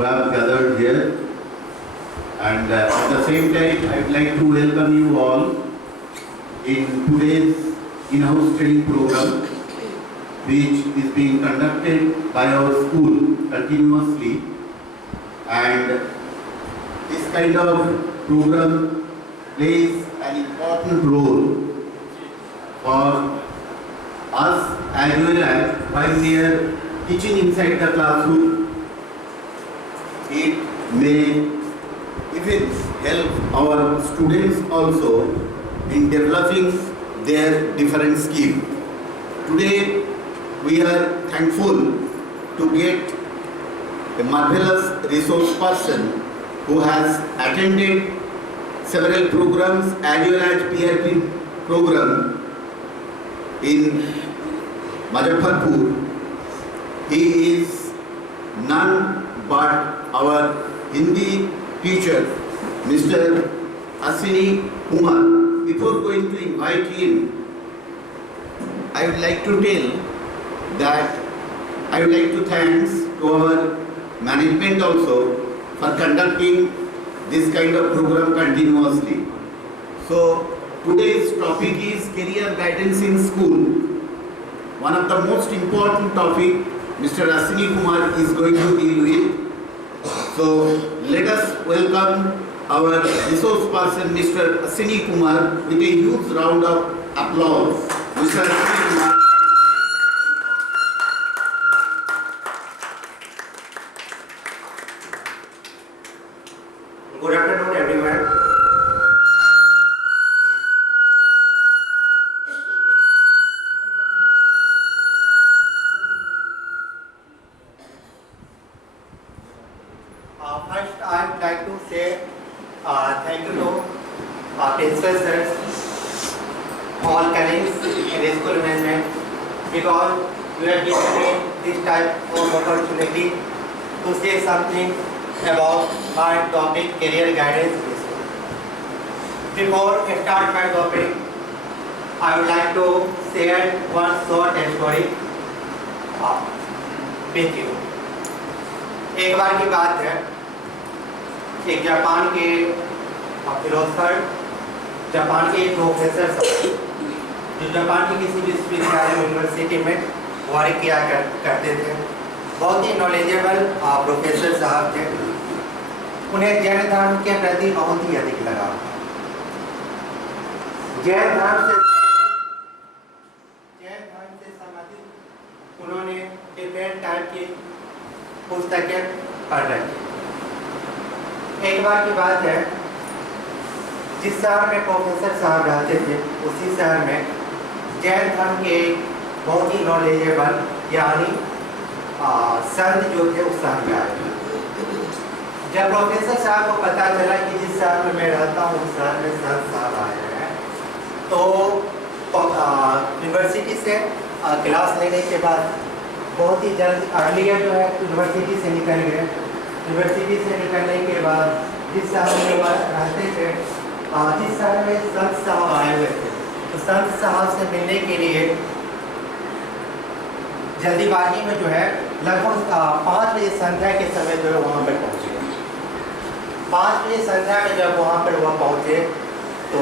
who have gathered here. And at the same time, I would like to welcome you all in today's in-house training program, which is being conducted by our school continuously. And this kind of program plays an important role for us as well as while we are teaching inside the classroom. It may even help our students also in developing their different skills. Today we are thankful to get a marvelous resource person who has attended several programs as well as PRP program in Muzaffarpur. He is none but our Hindi teacher, Mr. Ashwini Kumar. Before going to invite him, I would like to tell that I would like to thanks to our management also for conducting this kind of program continuously. So today's topic is career guidance in school. One of the most important topic Mr. Ashwini Kumar is going to deal with. So let us welcome our resource person, Mr. Ashwini Kumar, with a huge round of applause. Mr. Ashwini Kumar. Good afternoon, everyone. First, I would like to say thank you to principal sirs, all colleagues in the school management, because you have given me this type of opportunity to say something about my topic, career guidance in school. Before I start my topic, I would like to share one short story with you. एक बार की बात है, एक Japan के philosopher, Japan के professor जो Japan की किसी विश्वविद्यालय यूनिवर्सिटी में वर्क किया करते थे, बहुत ही नॉलेजेबल प्रोफेसर साहब थे। उन्हें जैन धर्म के प्रति बहुत ही अधिक लगाव था। जैन धर्म से संबंधित उन्होंने डिफरेंट टाइप की पुस्तकें पढ़ रखी। एक बार की बात है, जिस शहर में प्रोफेसर साहब रहते थे, उसी शहर में जैन धर्म के बहुत ही नॉलेजेबल यानी संत जो थे उस शहर में आए। जब प्रोफेसर साहब को पता चला कि जिस शहर में मैं रहता हूँ उस शहर में संत साहब आए हैं, तो यूनिवर्सिटी से क्लास लेने के बाद बहुत ही जल्द अर्लियर जो है यूनिवर्सिटी से निकल गए। यूनिवर्सिटी से निकलने के बाद जिस शहर में वह रहते थे, जिस शहर में संत साहब आए हुए थे, तो संत साहब से मिलने के लिए जल्दीबाजी में जो है लगभग 5 बजे संध्या के समय जो है वहाँ पर पहुँचे। 5 बजे संध्या में जब वहाँ पर वह पहुँचे तो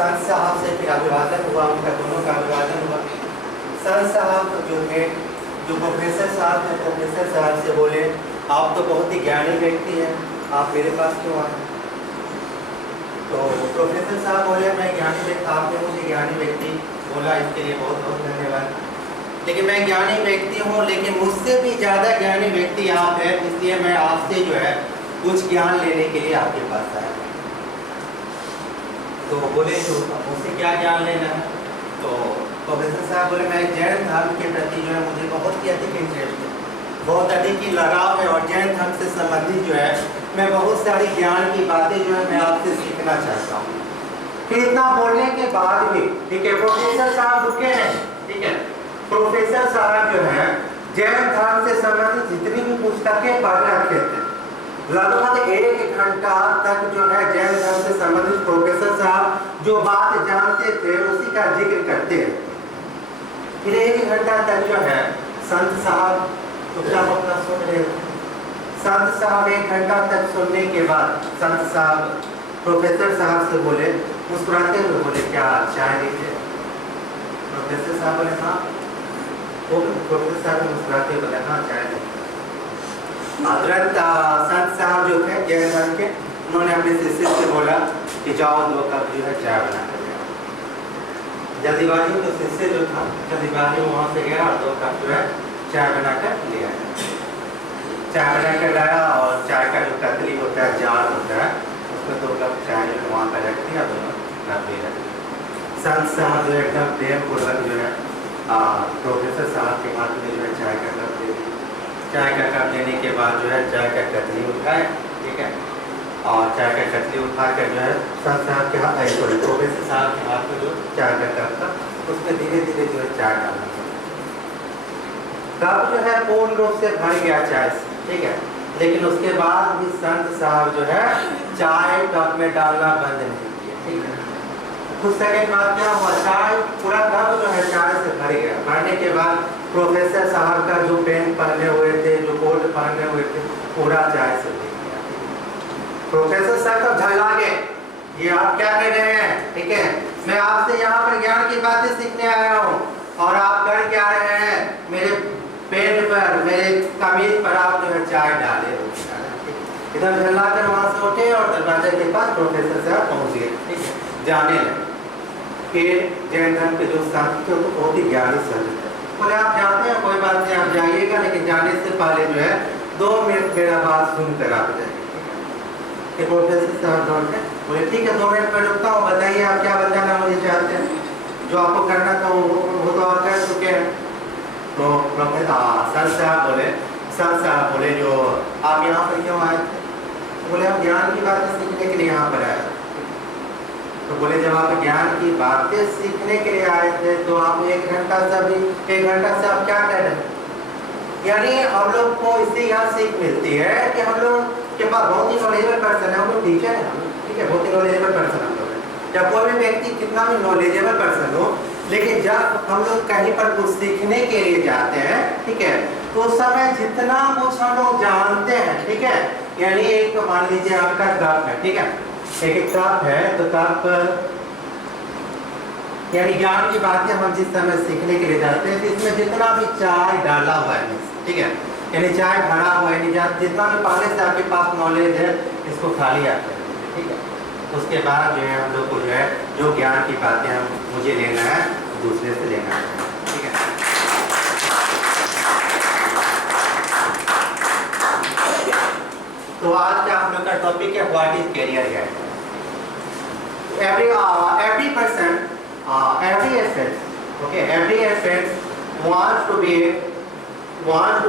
संत साहब से फिर अभिवादन हुआ, उनका दोनों का अभिवादन हुआ। संत साहब जो थे, जो प्रोफेसर साहब थे, प्रोफेसर साहब से बोले, आप तो बहुत ही ज्ञानी व्यक्ति हैं, आप मेरे पास क्यों आए? तो प्रोफेसर साहब बोले, मैं ज्ञानी व्यक्ति, आपने मुझे ज्ञानी व्यक्ति बोला, इसके लिए बहुत बहुत धन्यवाद। लेकिन मैं ज्ञानी व्यक्ति हूँ, लेकिन मुझसे भी ज़्यादा ज्ञानी व्यक्ति आप हैं, इसलिए मैं आपसे जो है कुछ ज्ञान लेने के लिए आपके पास आया। तो बोले, तो मुझसे क्या ज्ञान लेना है? तो प्रोफेसर साहब बोले, मैं जैन धर्म के प्रति जो है मुझे बहुत ही अधिक इंटरेस्ट है, बहुत अधिक ही लगाव है, और जैन धर्म से संबंधित जो है मैं बहुत सारी ज्ञान की बातें जो है मैं आपसे सीखना चाहता हूँ। फिर इतना बोलने के बाद भी, ठीक है, प्रोफेसर साहब रुके हैं, ठीक है। प्रोफेसर साहब जो है जैन धर्म से संबंधित जितनी भी पुस्तकें पढ़ रखे थे, लगभग 1 घंटा तक जो है जैन धर्म से संबंधित प्रोफेसर साहब जो बात जानते थे उसी का जिक्र करते हैं। फिर 1 घंटा तक जो है संत साहब चुपचाप अपना सुन रहे। संत साहब 1 घंटा तक सुनने के बाद संत साहब प्रोफेसर साहब से बोले, मुस्कुराते हुए बोले, क्या चाय लीजिए? प्रोफेसर साहब बोले हाँ। वो प्रोफेसर साहब मुस्कुराते हुए बोले हाँ चाय लीजिए। हजरत संत साहब जो थे जय धर्म के, उन्होंने अपने शिष्य से बोला कि जाओ 2 कप जो है चाय बना कर ले आओ। जल्दीबाजी में शिष्य जो था जल्दीबाजी में वहाँ से गया और 2 कप जो है चाय बना कर ले आया। चाय बना कर लाया और चाय का जो कतली होता है, जार होता है, उसमें 2 कप चाय जो है वहाँ पर रख दिया, दोनों कप ले रख दिया। संत साहब जो एकदम प्रेम पूर्वक जो है प्रोफेसर साहब के हाथ में जो है चाय का कप दे दिया। चाय का कप देने के बाद जो है चाय का कतली उठाए, ठीक है, और चाय का कतली उठा कर जो है संत साहब के हाथ प्रोफेसर साहब के हाथ में जो चाय का कप था उसमें धीरे धीरे जो है चाय डालना। कप जो है पूर्ण रूप से भर गया चाय से, ठीक है, लेकिन उसके बाद भी संत साहब जो है चाय कप में डालना बंद नहीं किया, ठीक है। कुछ सेकंड बाद क्या हुआ, चाय पूरा कप जो है चाय से भर गया। भरने के बाद प्रोफेसर साहब का जो पेंट पहने हुए थे, जो कोट पहने हुए थे, पूरा चाय से भर गया। प्रोफेसर साहब तो झल्ला गए, ये आप क्या कह रहे हैं, ठीक है, मैं आपसे यहाँ पर ज्ञान की बातें सीखने आया हूँ और आप कर क्या रहे हैं, मेरे पेट पर, मेरे कमीज पर आप जो है चाय डाले हो। इधर झल्ला कर वहां से उठे और दरवाजे के पास प्रोफेसर साहब पहुंच गए, ठीक है, जाने लगे। फिर जैन धर्म के जो साथी थे वो बहुत ही ज्ञानी सर थे, बोले आप जाते हैं कोई बात नहीं, आप जाइएगा, लेकिन जाने से पहले जो है 2 मिनट मेरा बात सुनकर आप जाइए। प्रोफेसर साहब लौटे, बोले ठीक है 2 मिनट में रुकता हूँ, बताइए आप क्या बताना मुझे चाहते हैं, जो आपको करना था वो तो आप कर चुके हैं। तो सर साहब बोले जो आप यहाँ पर क्यों आए थे? बोले हम ज्ञान की बातें सीखने के लिए यहाँ पर आए। तो बोले जब आप ज्ञान की बातें सीखने के लिए आए थे तो आप 1 घंटा से आप क्या कर रहे हैं? यानी हम लोग को इससे यहाँ सीख मिलती है कि हम लोग के पास बहुत ही नॉलेजेबल पर्सन है, हम लोग टीचर हैं, ठीक है, बहुत ही नॉलेजेबल पर्सन हम लोग हैं। जब कोई भी व्यक्ति कितना भी नॉलेजेबल पर्सन हो, लेकिन जब हम लोग कहीं पर कुछ सीखने के लिए जाते हैं, ठीक है, तो उस समय जितना कुछ हम लोग जानते हैं, ठीक है, यानी एक तो मान लीजिए आपका कप है, ठीक है, एक कप है, तो कप यानी ज्ञान की बातें हम जिस समय सीखने के लिए जाते हैं तो इसमें जितना भी चाय डाला हुआ है, ठीक है, यानी चाय भरा हुआ है, जितना भी पहले से आपके पास नॉलेज है इसको खाली आप कर दीजिए, ठीक है। उसके बाद जो है हम लोग को जो है जो ज्ञान की बातें हम मुझे लेना है दूसरे से लेना है, ठीक है। तो आज का हम लोग का टॉपिक है what is career guide. every person every student wants to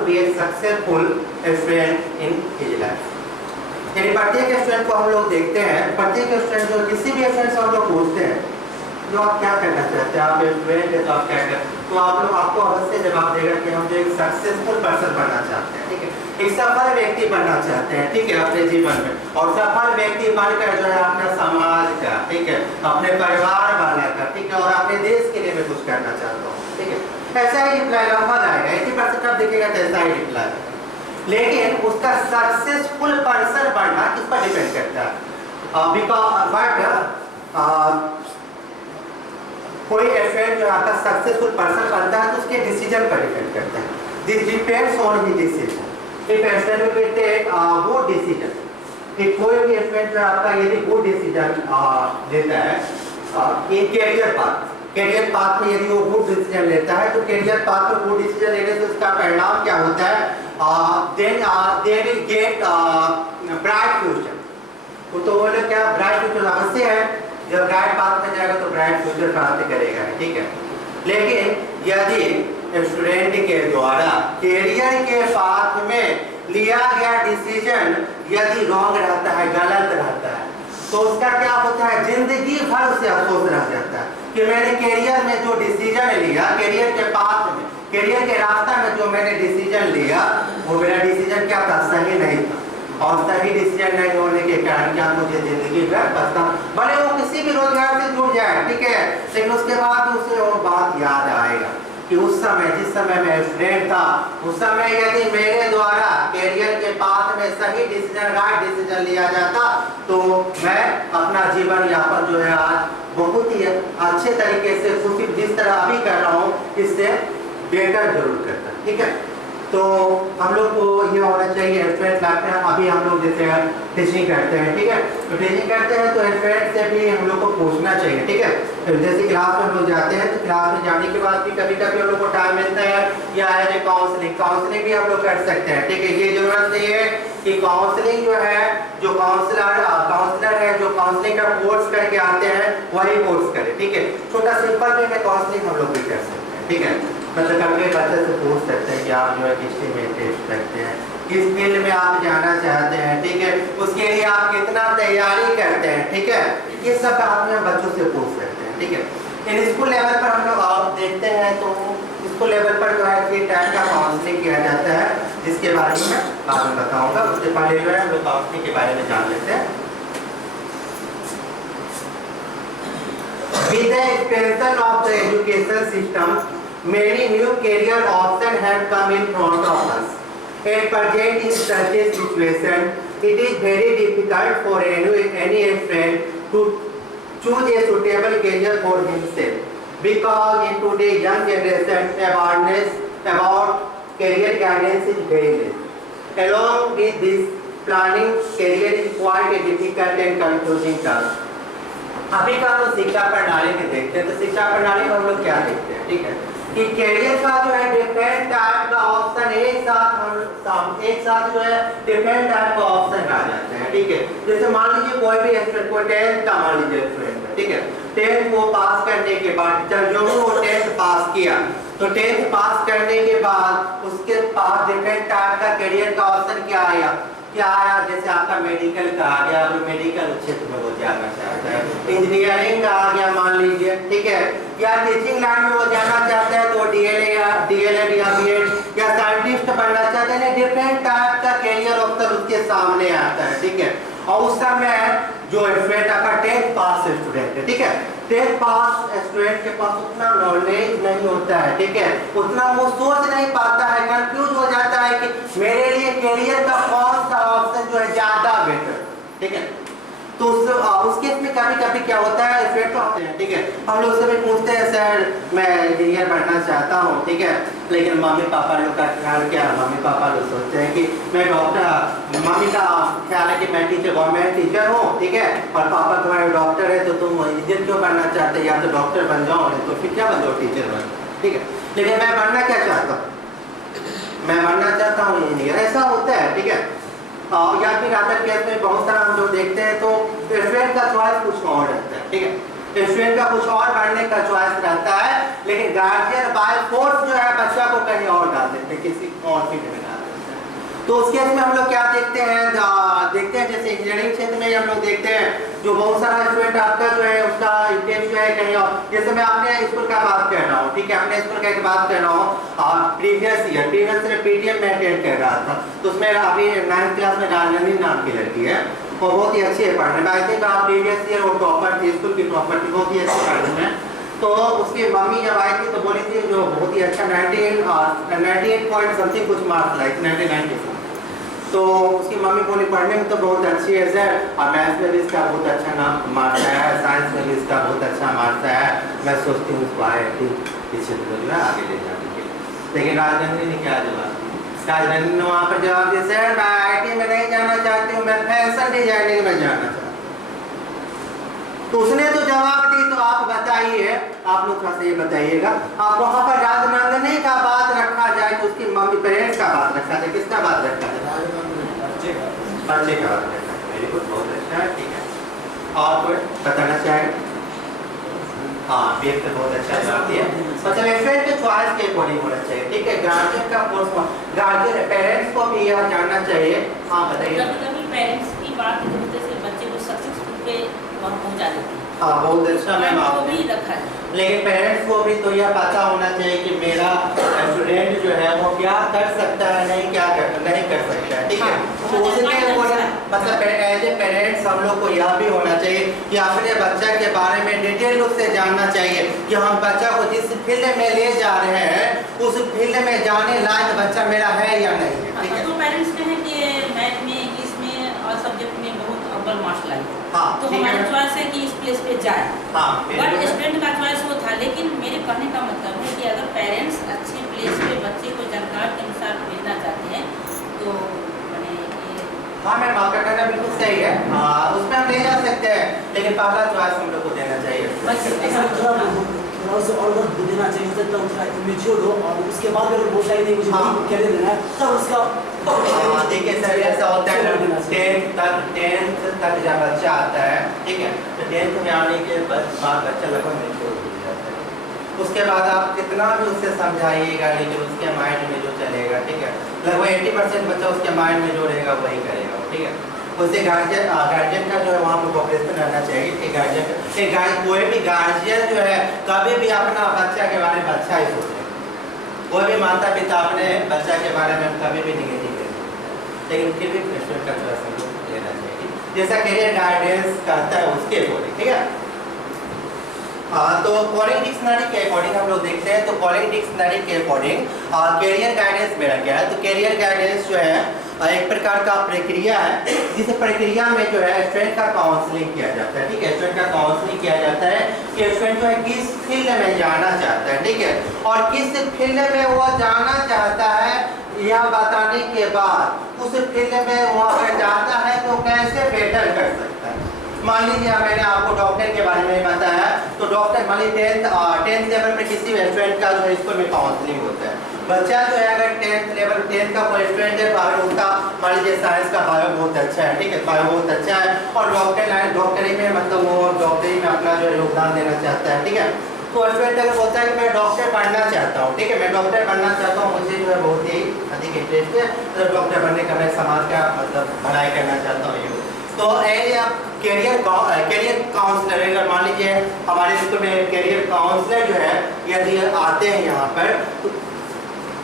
be a successful student in his life। यानी प्रत्येक स्टूडेंट को हम लोग देखते हैं, प्रत्येक स्टूडेंट जो किसी भी स्टूडेंट से हम लोग पूछते हैं जो आप क्या करना चाहते हैं, आप स्टूडेंट है तो आप क्या कर, तो आप लोग आपको अवश्य जवाब देगा कि हम जो एक सक्सेसफुल पर्सन बनना चाहते हैं, ठीक है, एक सफल व्यक्ति बनना चाहते हैं, ठीक है, अपने जीवन में, और सफल व्यक्ति बनकर जो है अपने समाज का, ठीक है, अपने परिवार वाले का, ठीक है, और अपने देश के लिए मैं कुछ करना चाहता हूँ, ठीक है, ऐसा ही रिप्लाई लगभग आएगा 80% आप देखिएगा तो ऐसा ही रिप्लाई। लेकिन उसका सक्सेसफुल पर्सन बनना किस पर डिपेंड करता है, कोई स्टूडेंट जो आपका सक्सेसफुल पर्सन बनता है तो उसके डिसीजन पर डिपेंड करता है, this depends on his decision. If a student will take good decision, if कोई भी स्टूडेंट जो आपका यदि गुड डिसीजन लेता है इन कैरियर पाथ में यदि वो गुड डिसीजन लेता है तो कैरियर पाथ में गुड डिसीजन लेने से उसका परिणाम क्या होता है, then they will get bright future। तो वो लोग क्या ब्राइट फ्यूचर अवश्य है, जब ब्राइट पाथ में जाएगा तो ब्राइट फ्यूचर प्राप्त करेगा, ठीक है। लेकिन यदि स्टूडेंट के द्वारा कैरियर के पाथ में लिया गया डिसीजन यदि रॉन्ग रहता है, गलत रहता है, तो उसका क्या होता है, जिंदगी भर उसे अफसोस रह जाता है कि मैंने कैरियर में जो डिसीजन लिया, कैरियर के पाथ में, कैरियर के रास्ता में जो मैंने डिसीजन लिया वो मेरा डिसीजन क्या था, सही नहीं था, और सही डिसीजन नहीं होने के कारण क्या मुझे जिंदगी भर पछताना, भले वो किसी भी रोजगार से जुड़ जाए, ठीक है, लेकिन उसके बाद उसे वो बात याद आएगा कि उस समय जिस समय मैं स्टूडेंट था उस समय यदि मेरे द्वारा कैरियर के पाथ में में सही डिसीजन, राइट डिसीजन लिया जाता तो मैं अपना जीवन यापन जो है आज बहुत ही अच्छे तरीके से खुशी जिस तरह अभी कर रहा हूँ इससे बेटर जरूर करता। ठीक है, तो हम लोग को ये होना चाहिए स्टूडेंट लाइफ में। अभी हम लोग जैसे टीचिंग करते हैं, ठीक है, तो टीचिंग करते हैं तो स्टूडेंट से भी हम लोग को पूछना चाहिए। ठीक है, जैसे क्लास में हम लोग जाते हैं तो क्लास में जाने के बाद भी कभी कभी हम लोग को टाइम मिलता है या है काउंसलिंग भी हम लोग कर सकते हैं। ठीक है, ये जरूरत नहीं है कि काउंसलिंग जो है, जो काउंसलर है जो काउंसलिंग का कोर्स करके आते हैं वही कोर्स करे। ठीक है, छोटा सिंपल वे में काउंसलिंग हम लोग भी कर सकते हैं। ठीक है, मतलब अपने बच्चे से पूछ सकते हैं कि आप जो है किस चीज में इंटरेस्ट रखते हैं, किस फील्ड में आप जाना चाहते हैं। ठीक है, उसके लिए आप कितना तैयारी करते हैं। ठीक है, ये सब आप बच्चों से पूछ सकते हैं। ठीक है, इन स्कूल लेवल पर हम लोग आप देखते हैं तो स्कूल लेवल पर जो है 3 टाइप का काउंसलिंग किया जाता है, जिसके बारे में बाद में बताऊंगा। उससे पहले जो है हम लोग काउंसलिंग के बारे में जान लेते हैं। With the expansion of the education system, many new career options have come in front of us. At present, in such a situation, it is very difficult for any student to choose a suitable career for himself, because in today's young generation, awareness about career guidance is very less. Along with this, planning career is quite a difficult and confusing task. अभी का हम लोग शिक्षा प्रणाली में देखते हैं तो शिक्षा प्रणाली में हम लोग क्या देखते हैं। ठीक है, कि कैरियर का जो है डिफरेंट टाइप का ऑप्शन एक साथ जो है डिफरेंट टाइप का ऑप्शन आ जाते हैं। ठीक है, जैसे मान लीजिए कोई भी स्टूडेंट को 10th का मान लीजिए स्टूडेंट है। ठीक है, 10th को पास करने के बाद जो वो 10th पास किया तो 10th पास करने के बाद उसके पास डिफरेंट टाइप का कैरियर का ऑप्शन क्या आया, जैसे आपका मेडिकल का आ गया, मेडिकल क्षेत्र में वो जाना चाहता है, इंजीनियरिंग का आ गया मान लीजिए। ठीक है, या टीचिंग लाइन में वो जाना चाहता है तो डीएलएड या बीएड या साइंटिस्ट बनना चाहते हैं। डिफरेंट टाइप का कैरियर ऑप्शन उसके सामने आता है। ठीक है, और उस समय जो स्टूडेंट आपका 10th पास स्टूडेंट है, ठीक है, 10th पास स्टूडेंट के पास उतना नॉलेज नहीं होता है। ठीक है, उतना वो सोच नहीं पाता है, कंफ्यूज हो जाता है कि मेरे लिए कैरियर का कौन सा ऑप्शन जो है ज्यादा बेटर। ठीक है, तो उस केस में कभी कभी क्या होता है स्टूडेंट होते हैं। ठीक है, हम लोग से भी पूछते हैं सर मैं इंजीनियर बनना चाहता हूँ। ठीक है, लेकिन मम्मी पापा लोग का ख्याल क्या है, मम्मी पापा लोग सोचते हैं कि मैं डॉक्टर, मम्मी का ख्याल है कि मैं गवर्नमेंट टीचर हूँ। ठीक है, और पापा तुम्हारे डॉक्टर है तो तुम इंजीनियर क्यों बनना चाहते हैं, या तो डॉक्टर बन जाओ तो फिर क्या बन जाओ, टीचर बन। ठीक है, लेकिन मैं बनना क्या चाहता हूँ, मैं बनना चाहता हूँ इंजीनियर, ऐसा होता है। ठीक है, और या फिर अदर केस में बहुत सारा हम लोग देखते हैं तो स्टूडेंट का चॉइस कुछ और रहता है। ठीक है, स्टूडेंट का कुछ और बनने का चॉइस रहता है, लेकिन गार्जियन बाय फोर्स जो है बच्चा को कहीं और डाल देते हैं, किसी और फील्ड में डाल देते हैं। तो उस केस में हम लोग क्या देखते हैं जैसे इंजीनियरिंग क्षेत्र में हम लोग देखते हैं जो बहुत सारा स्टूडेंट आपका जो है उसका इंटेंस जो है कहीं और, जैसे मैं अपने स्कूल का बात कर रहा हूँ। ठीक है, अपने स्कूल का बात कर रहा हूँ, प्रीवियस ईयर पीटीएम में अटेंड कर रहा था, तो उसमें अभी 9th क्लास में राजनंदी नाम की लड़की है, वो बहुत ही अच्छी है पढ़ने में। आई थिंक आप प्रीवियस ईयर वो टॉपर थी, स्कूल की टॉपर थी, बहुत ही अच्छी पढ़ने में। तो उसकी मम्मी जब आई थी तो बोली थी जो बहुत ही अच्छा 98 पॉइंट समथिंग कुछ मार्क्स लाई, 99। तो उसकी मम्मी बोली पढ़ने में तो बहुत अच्छी है सर, और मैथ्स में भी इसका बहुत अच्छा नाम मार्क्स आया है, साइंस में भी इसका बहुत अच्छा मार्क्स आया है, मैं सोचती हूँ उसको IIT पीछे जो है आगे ले जाने के लिए। लेकिन राजनंदी ने क्या जवाब दिया, राजनंदी ने वहाँ पर जवाब दिया सर मैं IIT में नहीं जाना चाहती हूँ, मैं फैशन डिजाइनिंग में जाना चाहती हूँ। तो उसने तो जवाब दी, तो आप बताइए, आप लोग थोड़ा सा ये बताइएगा, आप वहाँ पर राजनंदनी का बात रखा जाए तो उसकी मम्मी पेरेंट्स का बात रखा जाए, किसका बात रखा जाए, बच्चे का बात रखा जाए। वेरी गुड, बहुत अच्छा है। ठीक है, और कोई बताना चाहे? हाँ, बेट पे बहुत अच्छा जवाब दिया। मतलब स्टूडेंट के चॉइस के अकॉर्डिंग होना चाहिए। ठीक है, गार्जियन का कोर्स, गार्जियन पेरेंट्स को भी यह जानना चाहिए। हाँ बताइए। कभी पेरेंट्स की बात की वजह से बच्चे को सक्सेसफुल पे पहुंचा देते हैं। हाँ, बहुत अच्छा मैम आपको भी रखा है, लेकिन पेरेंट्स को भी तो यह पता होना चाहिए कि मेरा स्टूडेंट जो है वो क्या कर सकता है, नहीं कर सकता है। ठीक है, तो उसके मतलब एज ए पेरेंट्स हम लोग को यह भी होना चाहिए कि अपने बच्चा के बारे में डिटेल रूप से जानना चाहिए कि हम बच्चा को जिस फील्ड में ले जा रहे हैं उस फील्ड में जाने लायक बच्चा मेरा है या नहीं है। ठीक है, तो पेरेंट्स कहें कि मैथ में हाँ, तो ठीक है। हमारी चॉइस है कि इस प्लेस पे जाए। हाँ बट बिल्कुल। स्टूडेंट का चॉइस वो था, लेकिन मेरे कहने का मतलब है कि अगर पेरेंट्स अच्छे प्लेस पे बच्चे को जानकार के अनुसार भेजना चाहते हैं तो मैंने ये हाँ मैम, आपका कहना बिल्कुल सही है। उसमें हम ले जा सकते हैं, लेकिन पहला चॉइस हम लोग को देना चाहिए। थोड़ा सा और वक्त देना चाहिए, जब तक थोड़ा इमेच्योर हो, और उसके बाद अगर बोलता ही नहीं मुझे हाँ। कैरियर देना है, तब उसका देखिए सर, ऐसा होता है ना, 10th तक जब बच्चा आता है, ठीक है, तो 10th में आने के बाद बच्चा लगभग मैच्योर हो जाता है। उसके बाद आप कितना भी उसे समझाइएगा, लेकिन उसके माइंड में जो चलेगा, ठीक है, लगभग 80% बच्चा उसके माइंड में जो रहेगा वही करेगा, ठीक है। उससे गार्जियन का जो है वहाँ पर कोऑपरेशन रहना चाहिए कि कोई भी गार्जियन जो है कभी भी अपना बच्चा के बारे में अच्छा ही सोचे। कोई भी माता पिता अपने बच्चा के बारे में कभी भी निगेटिव नहीं सोचते, लेकिन फिर भी स्टूडेंट का थोड़ा सहयोग लेना चाहिए, जैसा करियर गाइडेंस कहता है उसके अकॉर्डिंग, ठीक है। तो कॉलिंग डिक्शनरी के अकॉर्डिंग हम लोग देखते हैं, तो कॉलिंग डिक्शनरी के अकॉर्डिंग कैरियर गाइडेंस मेरा क्या है, तो कैरियर गाइडेंस जो है एक प्रकार का प्रक्रिया है, जिस प्रक्रिया में जो है स्टूडेंट का काउंसलिंग किया जाता है, ठीक है। स्टूडेंट का काउंसलिंग किया जाता है कि स्टूडेंट जो है किस फील्ड में जाना चाहता है, ठीक है, और किस फील्ड में वो जाना चाहता है, यह बताने के बाद उस फील्ड में वो अगर जाता है तो कैसे बेटर कर सकता है। मान लीजिए मैंने आपको डॉक्टर के बारे में बताया, तो डॉक्टर मान लीजिए 10th लेवल पे किसी स्टूडेंट का जो है स्कूल में काउंसलिंग होता है। बच्चा जो है अगर 10th का कोई स्टूडेंट है, बायो उसका मान लीजिए साइंस का बायो बहुत अच्छा है, ठीक है, बायो बहुत अच्छा है, और डॉक्टरी में मतलब वो डॉक्टरी में अपना जो है योगदान देना चाहता है, ठीक है। तो स्टूडेंट अगर बोलता है कि मैं डॉक्टर बनना चाहता हूँ, ठीक है, मैं डॉक्टर बनना चाहता हूँ, मुझे जो है बहुत ही अधिक इंटरेस्ट है, तो डॉक्टर बनने का मैं समाज का मतलब भलाई करना चाहता हूँ। तो कैरियर काउंसलर, अगर मान लीजिए हमारे स्कूल में कैरियर काउंसलर जो है यदि आते हैं यहाँ पर,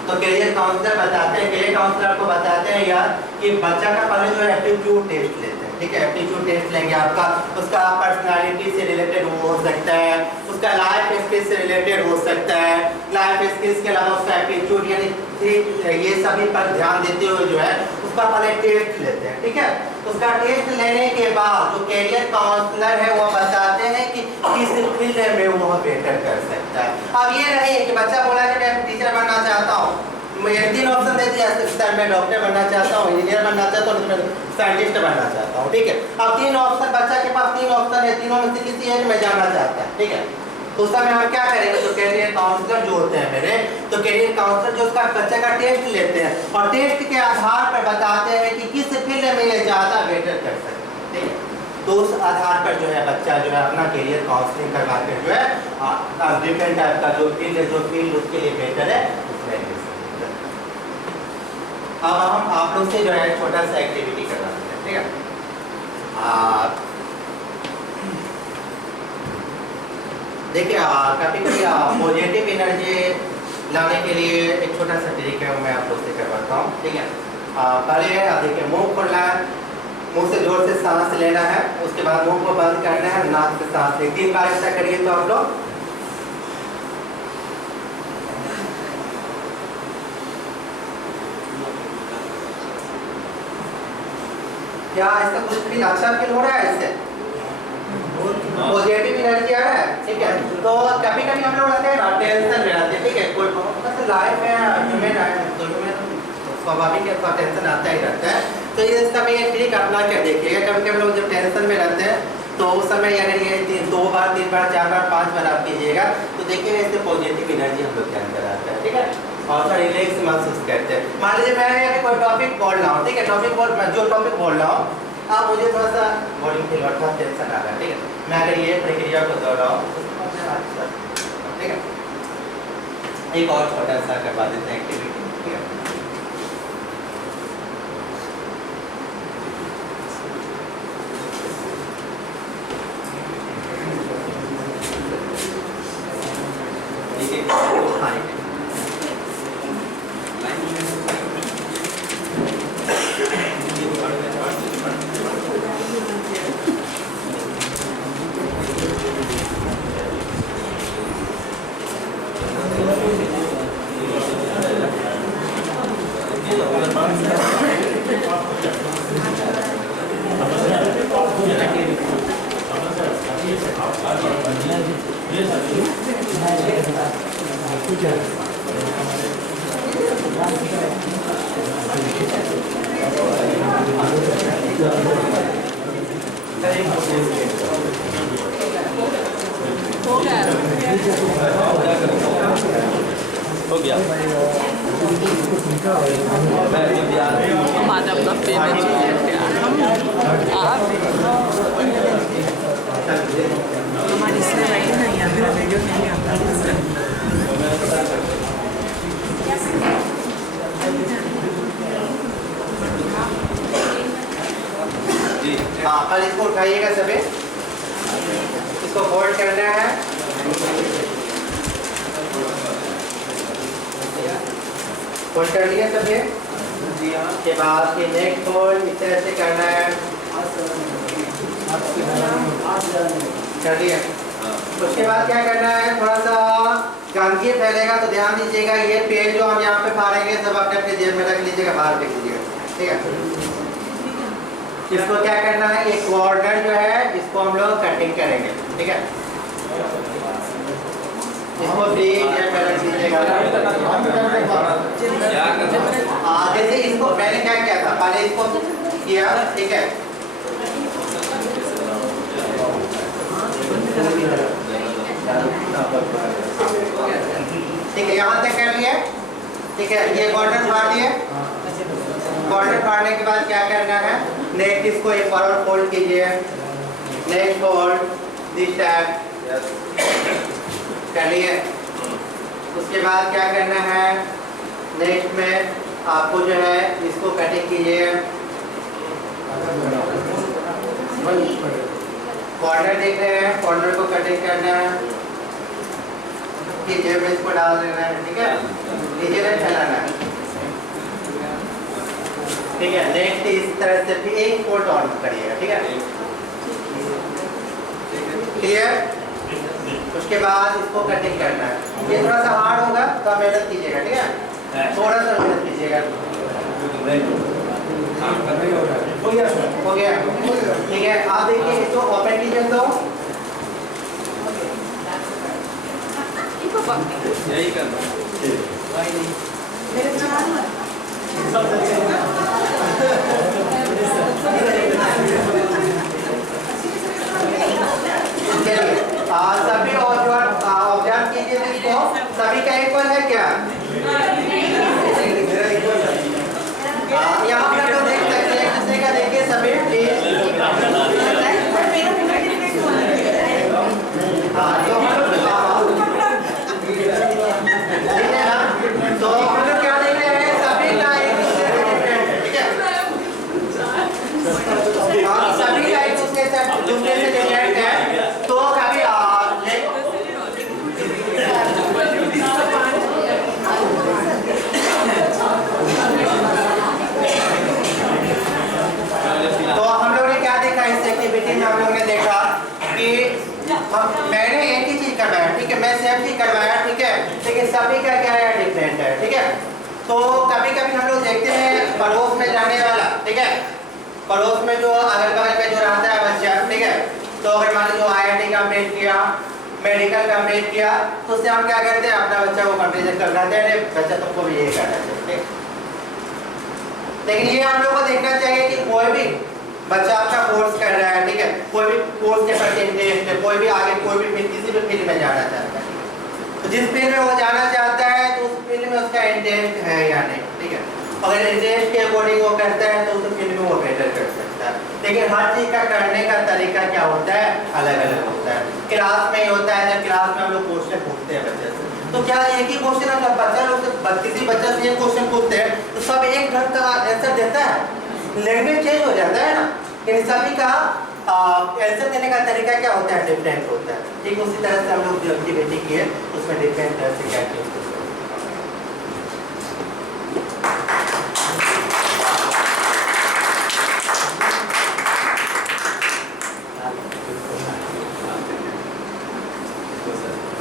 तो कैरियर काउंसलर बताते हैं, कैरियर काउंसलर को बताते हैं यार कि बच्चा का पहले जो है एप्टीट्यूड टेस्ट लेते हैं, ठीक है, एप्टीट्यूड टेस्ट लेंगे आपका, उसका पर्सनालिटी से रिलेटेड हो सकता है, उसका लाइफ स्किल्स से रिलेटेड हो सकता है, लाइफ स्किल्स के अलावा उसका एप्टीट्यूड यानी ये सभी पर ध्यान देते हुए जो है उसका पहले टेस्ट लेते हैं, ठीक है। उसका टेस्ट लेने के बाद जो कैरियर काउंसलर है वो बताते हैं कि किस फील्ड में वो बेटर कर सकता है। अब ये नहीं है कि बच्चा बोला कि मैं टीचर बनना चाहता हूँ, मैं 3 ऑप्शन दे दिया सर, मैं डॉक्टर बनना चाहता हूँ, इंजीनियर बनना चाहता हूँ, मैं साइंटिस्ट बनना चाहता हूँ, ठीक है। अब 3 ऑप्शन, बच्चा के पास 3 ऑप्शन है, तीनों में से किसी एक में जाना चाहता है, ठीक है। तो उस समय हम क्या करेंगे, तो कैरियर काउंसलर जो होते हैं मेरे, तो कैरियर काउंसलर जो उसका बच्चे का टेस्ट लेते हैं और टेस्ट के आधार पर बताते हैं कि किस फील्ड में ये ज़्यादा बेटर कर सकते हैं, ठीक है। तो उस आधार पर जो है बच्चा जो है अपना कैरियर काउंसलिंग करवा कर जो है डिफरेंट टाइप का जो फील्ड उसके लिए बेटर है उसमें। अब हम आप लोग से जो है छोटा सा एक्टिविटी करवाते हैं, ठीक है। देखिए कभी कभी पॉजिटिव एनर्जी लाने के लिए एक छोटा सा ट्रिक है, मैं आप लोग से करवाता हूँ, ठीक है। पहले देखिए मुंह खोलना है, मुंह से जोर से सांस लेना है, उसके बाद मुंह को बंद करना है, नाक से सांस लें, 3 बार ऐसा करिए तो आप लोग। क्या इसका कुछ फील अच्छा फील हो रहा है, इससे पॉजिटिव एनर्जी आ रहा है, ठीक है। तो कभी कभी हम लोग रहते हैं टेंशन में रहते हैं, ठीक है, कोई बस लाइफ में स्वाभाविक है, थोड़ा टेंशन आता ही रहता है। तो ये समय ये ट्रिक अपना कर देखिएगा, कभी कभी लोग जब टेंशन में रहते हैं तो उस समय अगर ये 2 बार 3 बार 4 बार 5 बार आप कीजिएगा तो देखिएगा इससे पॉजिटिव एनर्जी हम लोग के अंदर आता है, ठीक है, और थोड़ा रिलैक्स महसूस करते हैं। मान लीजिए मैं कोई टॉपिक बोल रहा हूँ, ठीक है, जो टॉपिक बोल रहा हूँ आप मुझे थोड़ा सा बॉडी फील और थोड़ा टेंशन आ रहा है, ठीक है, मैं अगर ये प्रक्रिया को दोहराऊँ, ठीक है, एक और छोटा सा करवा देते हैं एक्टिविटी, ठीक है। हो गया हमारा अपना पेमेंट हमारी इसलिए बैठे नहीं यहाँ पे वीडियो नहीं आता हाँ, कल इसको उठाइएगा सभी, इसको फोल्ड करना है, फोल्ड कर लिया सभी। के बाद ये नेक फोल्ड इस तरह से करना है, कर लिया। उसके बाद क्या करना है, थोड़ा सा गंदगी फैलेगा तो ध्यान दीजिएगा, ये पेज जो हम यहाँ पे फाड़ेंगे सब अपने अपने जेब में रख लीजिएगा, बाहर फेंक दीजिएगा, ठीक है। इसको क्या करना है, एक कॉर्नर जो है इसको हम लोग कटिंग करेंगे, ठीक है। इसको रख दीजिएगा। जैसे इसको मैंने क्या किया था, पहले इसको किया, ठीक है। ठीक है, यहाँ तक कर लिया, ठीक है। ये कॉर्नर फाड़ दिए, कॉर्नर फाड़ने के बाद क्या करना है, नेक्स्ट इसको एक बार और फोल्ड कीजिए, नेक्स्ट फोल्ड दिस टाइप कर लिए। उसके बाद क्या करना है, नेक्स्ट में आपको जो है इसको कटिंग कीजिए, कॉर्नर देख रहे हैं, कॉर्नर को कटिंग करना है, जेब में इसको डाल देना है, ठीक है। नीचे में फैलाना है, ठीक है। नेक्स्ट इस तरह से भी एक फोल्ड ऑन करिएगा, ठीक है, क्लियर। उसके बाद इसको कटिंग करना है, ये थोड़ा सा हार्ड होगा तो आप मेहनत कीजिएगा, ठीक है, थोड़ा सा मेहनत कीजिएगा। हो गया, ठीक है। आप देखिए इसको ओपन कीजिए तो यही करना सभी ऑब्जर्व कीजिए इसको, सभी का इक्वल है क्या? यहाँ पर लोग देख सकते हैं, एक दूसरे का देखिए सभी, तो हम लोग क्या देख रहे हैं, सभी का एक दूसरे से डिफरेंट है, ठीक है। सभी का एक दूसरे से डिफरेंट है, तो कभी तो हम लोग ने क्या देखा इस एक्टिविटी में, हम लोग ने देखा कि मैंने एक ही चीज करवाया, ठीक है, मैं सेम चीज करवाया, ठीक है, लेकिन सभी का क्या है, डिफरेंट है, ठीक है। तो कभी कभी हम लोग देखते हैं पड़ोस में जाने वाला, ठीक है, पड़ोस में जो अगल बगल में जो रहता है बच्चा, ठीक है, तो अगर मान लो IIT कंप्लीट किया, मेडिकल कंप्लीट किया, तो उससे हम क्या करते हैं, अपना बच्चा को कंपेरिजन कर देते हैं, बच्चा तुमको भी यही करना चाहिए। लेकिन ये हम लोग को देखना चाहिए कि कोई भी बच्चा आपका कोर्स कर रहा है, ठीक है, कोई भी कोर्स के प्रति इंटरेस्ट है, कोई भी आगे कोई भी किसी भी फील्ड में जाना चाहता है, तो जिस फील्ड में वो जाना चाहता है तो उस फील्ड में उसका इंटरेस्ट है या नहीं, ठीक है। अगर इंटरेस्ट के अकॉर्डिंग वो करता है तो उस फील्ड में वो बेटर कर सकता है, लेकिन हर चीज का करने का तरीका क्या होता है, अलग अलग होता है। क्लास में ही होता है, जब क्लास में हम लोग क्वेश्चन पूछते हैं बच्चे से, तो क्या एक ही क्वेश्चन अगर बच्चा लोग किसी बच्चा से एक क्वेश्चन पूछते हैं तो सब एक ढंग का आंसर देता है, लैंग्वेज चेंज हो जाता है ना, लेकिन सभी का आंसर देने का तरीका क्या होता है, डिफरेंट होता है। ठीक उसी तरह से हम लोग जो एक्टिविटी किए उसमें डिफरेंट तरह से क्या किए।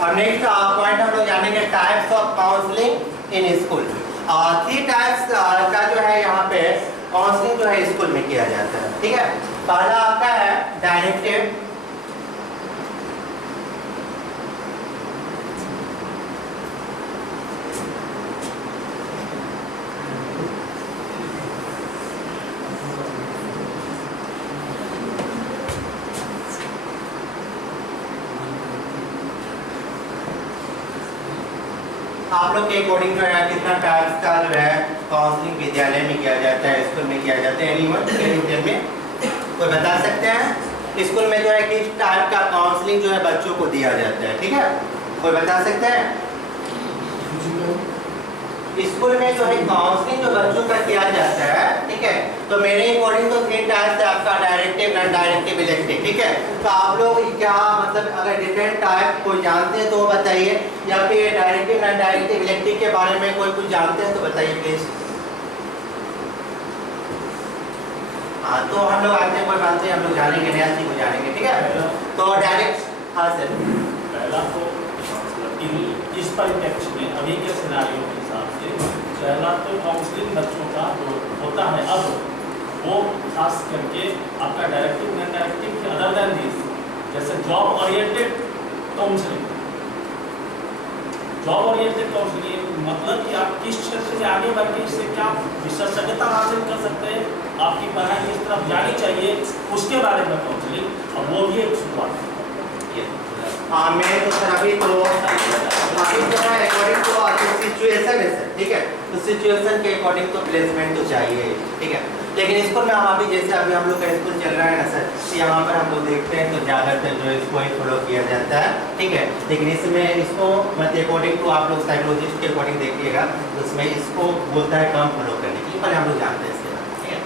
और नेक्स्ट पॉइंट हम लोग जानेंगे types of counselling in school. 3 types का जो है यहाँ पे काउंसलिंग जो है स्कूल में किया जाता है, ठीक है। पहला आपका है डायरेक्टिव, आप लोग के अकॉर्डिंग जो है कितना टाइप्स का जो है काउंसलिंग विद्यालय में किया जाता है, स्कूल में किया जाता है? एनीवन डिटेल में कोई बता सकते हैं? स्कूल में जो है किस टाइप का काउंसलिंग जो है बच्चों को दिया जाता है? ठीक है, कोई बता सकते हैं? स्कूल में जो है काउंसलिंग जो बच्चों का किया जाता है, ठीक है, तो मेरे अकॉर्डिंग तो 3 टाइप्स है आपका, डायरेक्टिव, नॉन डायरेक्टिव, इलेक्टिव। ठीक है, तो आप लोग क्या मतलब अगर डिफरेंट टाइप कोई जानते हैं तो बताइए, या फिर डायरेक्टिव, नॉन डायरेक्टिव, इलेक्टिव के बारे में कोई कुछ जानते हैं तो बताइए प्लीज। हाँ, तो हम लोग आते हैं, कोई बात नहीं, हम लोग जानेंगे, नया चीज को जानेंगे। ठीक है, तो डायरेक्ट, हाँ सर, पहला तो इस परिप्रेक्ष्य में अभी के सिनारियों के हिसाब से पहला तो काउंसलिंग बच्चों का जो होता है अब वो खास करके आपका डायरेक्टिव, नॉन डायरेक्टिव के अदर देन दिस, जैसे job oriented counselling. Job oriented counselling मतलब कि आप किस क्षेत्र में आगे बढ़ के इससे क्या विशेषज्ञता हासिल कर सकते हैं, आपकी पढ़ाई किस तरफ जानी चाहिए, उसके बारे में काउंसलिंग। अब वो भी एक शुरुआत है। हाँ, मैं तो सर अभी तो है अकॉर्डिंग टू सिचुएशन है सर। ठीक है, तो सिचुएशन के अकॉर्डिंग तो प्लेसमेंट तो चाहिए। ठीक है, लेकिन स्कूल में हम अभी जैसे अभी हम लोग का स्कूल चल रहा है ना सर, तो यहाँ पर हम लोग देखते हैं तो ज़्यादातर जो है इसको ही फॉलो किया जाता है। ठीक है, लेकिन इसमें इसको मतलब अकॉर्डिंग टू आप लोग साइकोलॉजिस्ट के अकॉर्डिंग देखिएगा तो उसमें इसको बोलता है कम फॉलो करने के लिए, पर हम लोग जानते हैं इसके बारे में। ठीक है,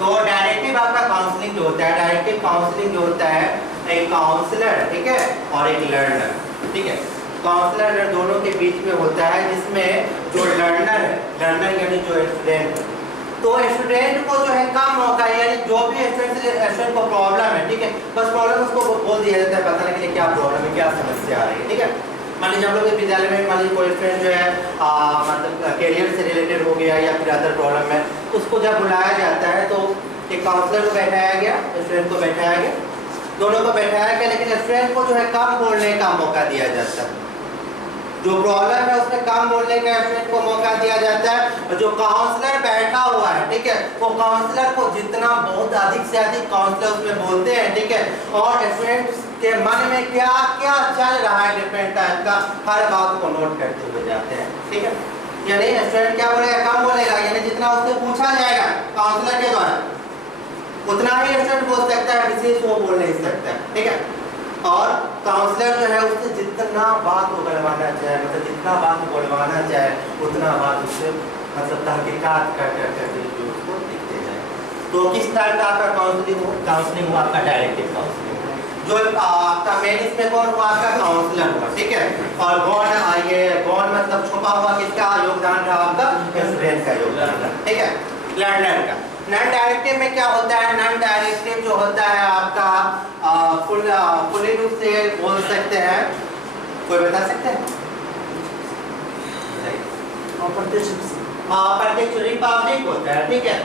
तो डायरेक्टिव आपका काउंसलिंग जो होता है, डायरेक्टिव काउंसलिंग जो होता है एक काउंसलर, ठीक है, और एक लर्नर। ठीक है, काउंसलर दोनों के बीच में होता है, जिसमें जो लर्नर है, लर्नर यानी जो स्टूडेंट, तो स्टूडेंट को जो है कम मौका, यानी जो भी स्टूडेंट को प्रॉब्लम है, ठीक है, बस प्रॉब्लम उसको बोल दिया जाता है, बताने के लिए क्या प्रॉब्लम है, क्या समस्या आ रही है। ठीक है, मान लीजिए हम लोग के विद्यालय में मान लीजिए कोई स्टूडेंट जो है मतलब करियर से रिलेटेड हो गया या फिर अदर प्रॉब्लम है, उसको जब बुलाया जाता है तो एक काउंसलर को बैठाया गया, स्टूडेंट को बैठाया गया, दोनों को बैठाया गया, लेकिन स्टूडेंट को जो है कम बोलने का मौका दिया जाता है। जो प्रॉब्लम है उसमें कम बोलने का स्टूडेंट को मौका दिया जाता है, और जो काउंसलर बैठा हुआ है, ठीक है, वो काउंसलर को जितना बहुत अधिक से अधिक काउंसलर उसमें बोलते हैं, ठीक है, और स्टूडेंट के मन में क्या क्या चल रहा है डिफरेंट टाइप का, हर बात को नोट करते हुए जाते हैं। ठीक है, यानी स्टूडेंट क्या बोलेगा, कम बोलेगा, यानी जितना उससे पूछा जाएगा काउंसलर के द्वारा उतना ही स्टूडेंट बोल सकता है, विशेष वो बोल नहीं सकता। ठीक है, और काउंसलर जो है उससे जितना बात वो करवाना चाहे, मतलब जितना बात बोलवाना चाहे उतना बात उससे मतलब तहकीकात कर उसको दिखते जाए। तो किस तरह का आपका काउंसलिंग हुआ, आपका डायरेक्टिव काउंसलिंग, जो आपका मेन इसमें कौन हुआ, आपका काउंसलर हुआ। ठीक है, और गौन मतलब छुपा हुआ किसका योगदान रहा, आपका स्टूडेंट का योगदान रहा। ठीक है, लर्नर का। नॉन डायरेक्टिव में क्या होता है, नॉन डायरेक्टिव जो होता है आपका खुले रूप से बोल सकते हैं, कोई बता सकते हैं? प्रत्यक्ष रिपब्लिक होता है। ठीक है,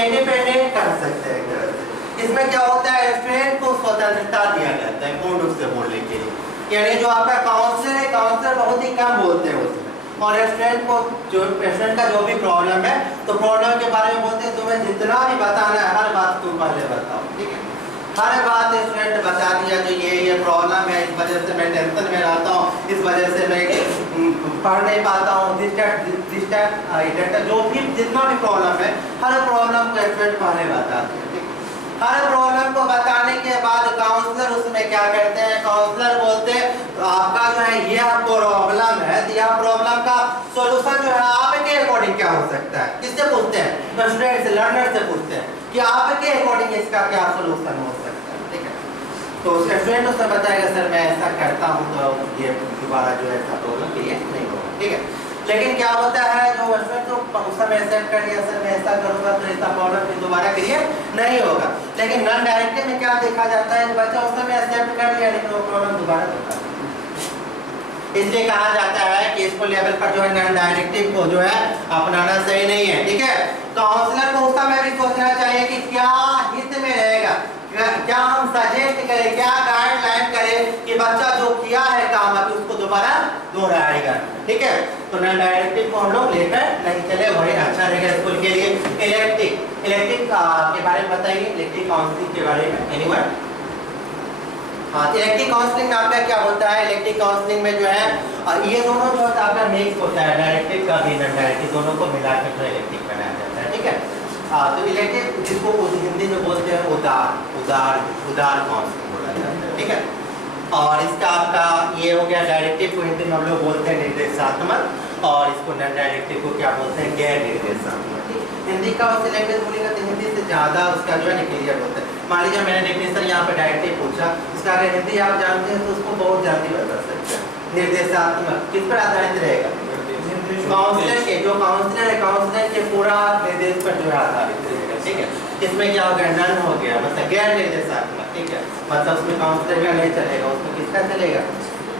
इंडिपेंडेंट कर सकते हैं एक तरह से। इसमें क्या होता है, स्टूडेंट को स्वतंत्रता दिया जाता है पूर्ण रूप से बोलने के लिए, यानी जो आपका काउंसलर है, काउंसलर बहुत ही कम बोलते हैं उसमें, और स्टूडेंट को जो पेशेंट का जो भी प्रॉब्लम है तो प्रॉब्लम के बारे में बोलते हैं, तुम्हें जितना भी बताना है हर बात तुम पहले बताओ। ठीक है, हर बात स्टूडेंट बता दिया जो ये प्रॉब्लम है, इस वजह से मैं टेंशन में रहता हूँ, इस वजह से मैं पढ़ नहीं पाता हूँ, जो भी जितना भी प्रॉब्लम है हर प्रॉब्लम को स्टूडेंट पहले बताते हैं। हर प्रॉब्लम को बताने के बाद काउंसलर उसमें क्या करते हैं, काउंसलर बोलते हैं आपका जो है यह प्रॉब्लम है, यह प्रॉब्लम का सॉल्यूशन जो है आपके अकॉर्डिंग क्या हो सकता है, किससे पूछते हैं, स्टूडेंट से, लर्नर से पूछते हैं कि आपके अकॉर्डिंग इसका क्या सॉल्यूशन हो सकता है। ठीक है, तो स्टूडेंट उससे बताएगा सर मैं ऐसा करता हूँ तो ये दोबारा जो है प्रॉब्लम क्रिएट नहीं होगा। ठीक है, लेकिन क्या होता है जो स्टूडेंट तो उस समय एक्सेप्ट कर लिया, सर मैं ऐसा करूँगा तो ऐसा प्रॉब्लम फिर दोबारा क्रिएट नहीं होगा। लेकिन नॉन डायरेक्टिव में क्या देखा जाता है, बच्चा उस समय एक्सेप्ट कर लिया लेकिन वो प्रॉब्लम दोबारा होता है। इसलिए कहा जाता है कि स्कूल लेवल पर जो है नॉन डायरेक्टिव को जो है अपनाना सही नहीं है। ठीक है, काउंसलर को उस समय भी सोचना चाहिए कि क्या हित में रहेगा, क्या हम सजेस्ट करें, क्या गाइडलाइन करें कि बच्चा जो किया है काम अभी उसको दोबारा दोहराएगा। ठीक है, तो नॉन डायरेक्टिव को हम लोग लेकर नहीं चले, वही अच्छा रहेगा स्कूल के लिए। इलेक्टिव के बारे में बताइए, इलेक्टिव काउंसलिंग के बारे में एनीवन? हाँ, इलेक्टिव काउंसलिंग में आपका क्या होता है? इलेक्टिव काउंसलिंग में जो है ये दोनों जो होता है आपका मिक्स होता है, डायरेक्टिव का भी नॉन डायरेक्टिव दोनों को मिलाकर जो इलेक्टिव बनाया जाता है, ठीक है। तो इलेक्टिव जिसको हिंदी में बोलते हैं उदार काउंसलिंग बोला जाता है, ठीक है। और इसका आपका ये हो गया डायरेक्टिव को हिंदी में हम लोग बोलते हैं निर्देशात्मक, और इसको नॉन डायरेक्टिव को क्या बोलते हैं? गैर निर्देशात्मक। हिंदी का उससे लैंग्वेज बोलेगा तो हिंदी से ज़्यादा उसका जो है क्लियर होता है। मान लीजिए मैंने डेफिनेशन यहाँ पे डायरेक्टिव पूछा, उसका अगर हिंदी आप जानते हैं तो उसको बहुत जल्दी बता सकते हैं। निर्देशात्मक किस पर आधारित रहेगा? काउंसलर के, जो काउंसलर है काउंसलर के पूरा निर्देश पर जो है आधारित रहेगा, ठीक है। इसमें क्या हो गया? नन हो गया, मतलब गैर निर्देशात्मक, ठीक है। मतलब उसमें काउंसलर का नहीं चलेगा, उसमें किसका चलेगा?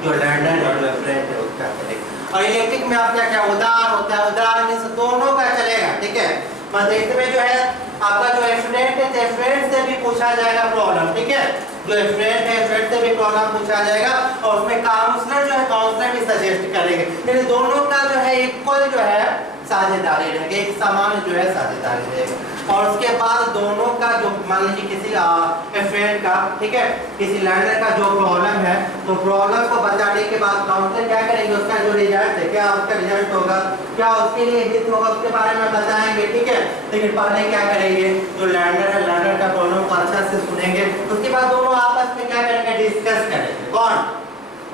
जो लर्नर और रेफरेंट है उसका चलेगा। और इलेक्टिव में आपका क्या उदार होता है? उदार मीन्स दोनों का चलेगा, ठीक है। मतलब इसमें जो है आपका जो स्टूडेंट है स्टूडेंट से भी पूछा जाएगा प्रॉब्लम, ठीक है। जो स्टूडेंट है स्टूडेंट से भी प्रॉब्लम पूछा जाएगा, और उसमें काउंसलर जो है काउंसलर भी सजेस्ट करेंगे। यानी दोनों का जो है इक्वल जो है साझेदारी रहेगी, एक समान जो है साझेदारी रहेगी। और उसके बाद दोनों का जो मान लीजिए किसी स्टूडेंट का, ठीक है, किसी लर्नर का जो प्रॉब्लम है, तो प्रॉब्लम को बताने के बाद काउंसलर क्या करेंगे? उसका जो रिजल्ट है, क्या उसका रिजल्ट होगा, क्या उसके लिए हित होगा, उसके बारे में बताएंगे, ठीक है। लेकिन पहले क्या करेंगे? जो लर्नर है लर्नर का प्रॉब्लम को अच्छा से सुनेंगे, उसके बाद दोनों आपस में क्या करेंगे? डिस्कस करेंगे। कौन?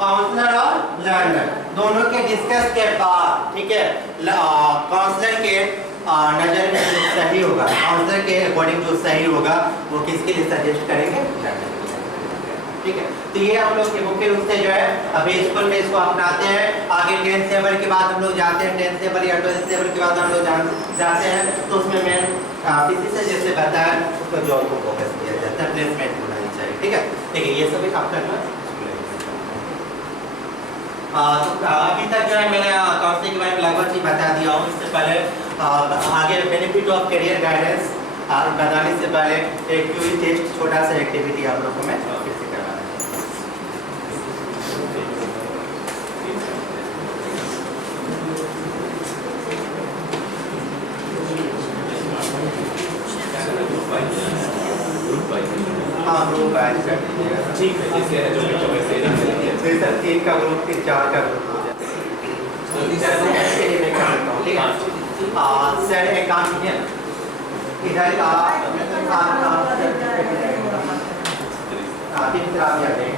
काउंसलर और लर्नर दोनों के डिस्कस के बाद, ठीक है, काउंसलर के नजर में जो सही होगा, काउंसलर के अकॉर्डिंग जो सही होगा वो किसके लिए सजेस्ट करेंगे? ठीक है। तो ये हम लोग के मुख्य रूप से जो है अभी स्कूल में इसको अपनाते हैं। आगे 10th लेवल के बाद हम लोग जाते हैं, 10th लेवल या 12th लेवल के बाद हम लोग जाते हैं, तो उसमें मैं किसी से जैसे बताया उसको जॉब को फोकस किया जाता है, प्लेसमेंट होना चाहिए, ठीक है। देखिए ये सभी आपका अभी तक जो है मैंने काउंसलिंग के बारे में लगभग चीज बता दिया हूँ। इससे पहले आगे बेनिफिट ऑफ करियर गाइडेंस बताने से पहले एक क्विज टेस्ट छोटा सा एक्टिविटी आप लोगों को मैं फिर से करवाना हाँ ग्रुप बैच कर दीजिएगा, ठीक है। जैसे है जो बच्चों में से सर 3 का ग्रुप फिर 4 का ग्रुप हो जाए, इसके लिए मैं क्या करता हूँ, ठीक है। सर एक काम कीजिए, इधर का तीन तरह आ जाए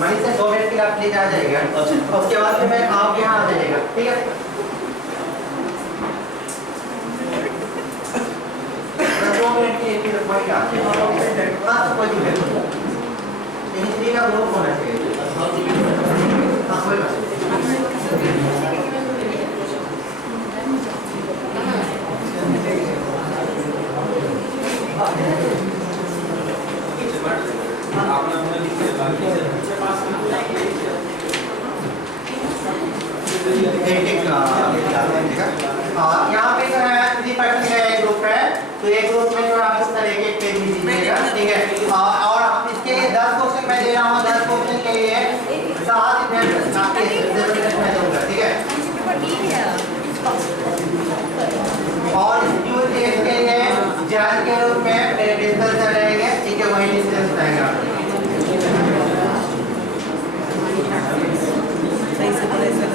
मनी से 2 मिनट के लिए आप प्लीज आ जाएगा, उसके बाद फिर मैं आपके यहाँ आ जाएगा, ठीक है। 2 मिनट के लिए वही आते हैं, तो कोई नहीं है, लेकिन 3 का ग्रुप होना चाहिए। हाँ कोई बात यहाँ पे जो है 3% का एक ग्रुप है, तो एक ग्रुप में जो आप इस तरह एक पेज दीजिएगा, ठीक है। और इसके लिए 10 क्वेश्चन मैं दे रहा हूँ, 10 क्वेश्चन के लिए 7 मिनट आपके मैं दूंगा, ठीक है। और क्यूज टेस्ट के लिए जज के रूप में मेरे प्रिंसिपल सर रहेंगे, ठीक है, वही डिस्कस करेंगे। सही से बोले सर।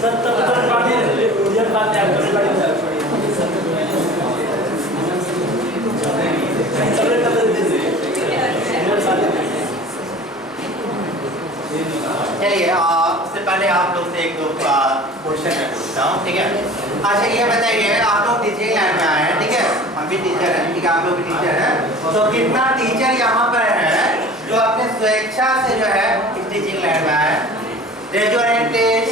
सर तब बातें उधर बातें चलिए उससे पहले आप लोग से एक दो क्वेश्चन मैं पूछता हूँ, ठीक है। अच्छा ये बताइए, आप लोग टीचिंग लाइन में आए हैं, ठीक है, हम भी टीचर हैं, ठीक है, आप लोग भी टीचर हैं, तो कितना टीचर यहाँ पर है जो अपने स्वेच्छा से जो है टीचिंग लाइन में आए? Raise your hand please.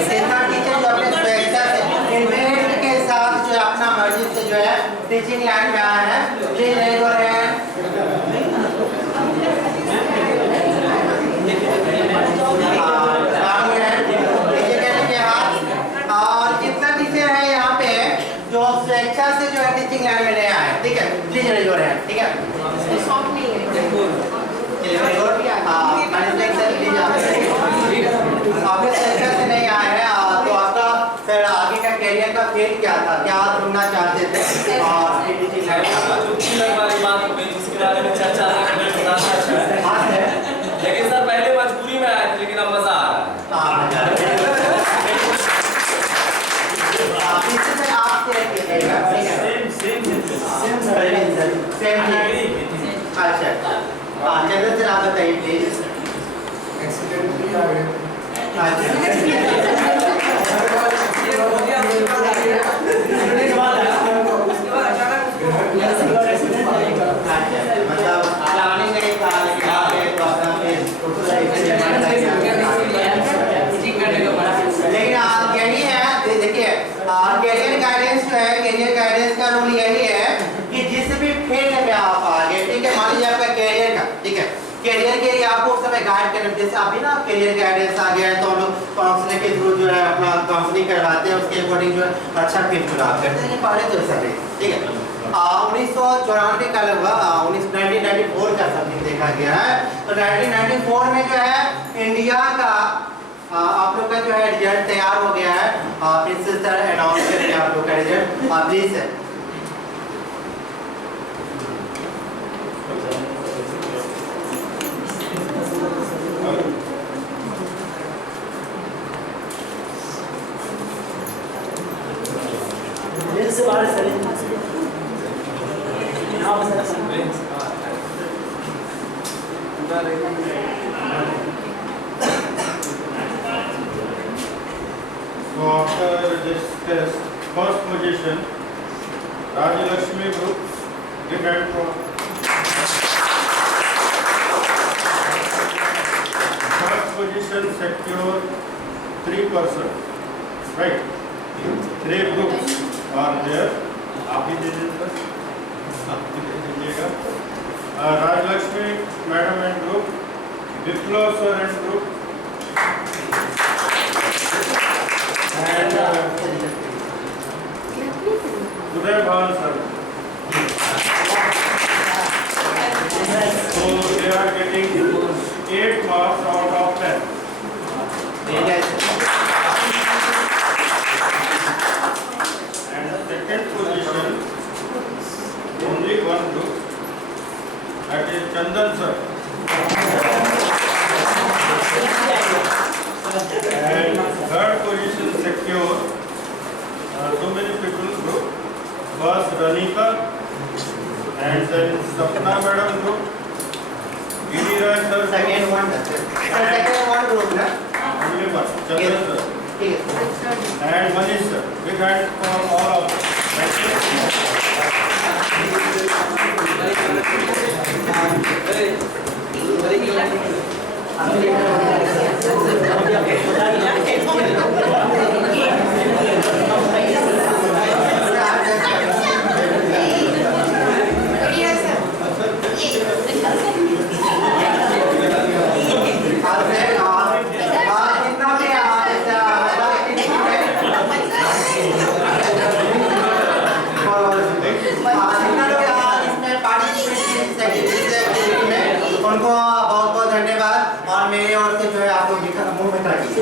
कितना टीचर जो अपने स्वेच्छा से इंटरेस्ट के साथ जो अपना मर्जी से जो है टीचिंग लाइन में आए हैं? Please raise your hand. और कितना टीचर है यहाँ पे जो स्वेच्छा से जो है टीचिंग लाइन में नहीं आए? ठीक है, प्लीज रेज योर हैंड, ठीक है। आपके स्वेच्छा से नहीं आए हैं तो आपका सर आगे का कैरियर का फेल क्या था, क्या आप ढूंढना चाहते थे? और टीचिंग लाइन वाली बात हो गई जिसके बारे में चर्चा है, लेकिन सर पहले मजबूरी में आए थे, लेकिन अब मजा आ रहा है। अच्छा, चंद्र सर आप बताइए प्लीज। मतलब प्लानिंग नहीं था, लेकिन यही है, देखिए कैरियर गाइडेंस जो है, कैरियर गाइडेंस का रूल यही है कि जिस भी फील्ड में आप आगे, ठीक है, मान लीजिए आपका कैरियर का, ठीक है, कैरियर के लिए आपको उस समय गाइड करना, जैसे अभी ना कैरियर गाइडेंस आ गया है तो हम लोग काउंसलिंग के थ्रू जो है अपना काउंसलिंग करवाते हैं, उसके अकॉर्डिंग जो है अच्छा फील्ड चुनाव करते हैं। पहले तो ऐसा नहीं, ठीक है। 1994 का लगभग 1994 का समथिंग देखा गया है, तो 1994 में जो है इंडिया का आप लोग का जो है रिजल्ट तैयार हो गया है। प्रिंसिपल सर अनाउंस करेंगे आप लोग का रिजल्ट, प्लीज सर। से बाहर सर यहाँ पर sir So after this test, first position, Rajalakshmi Group, give hand for. First position secure 3%, right? 3 groups are there. आप ही दे दीजिए, आप भी दे दीजिएगा. Rajalakshmi Madam and group, Viplav sir and group. And Uday Bhan sir. So they are getting 8 marks out of 10. And second position, only one group, that is Chandan sir. And third position secure, so many people group, was Ranika, and then Sapna madam group, Giriraj sir. Second one group ना? Only one, Chandan sir. And Manish sir. Big hand for all of उनको बहुत बहुत धन्यवाद और मेरे ओर से जो है आप लोग दिखा मुंह में काटिए।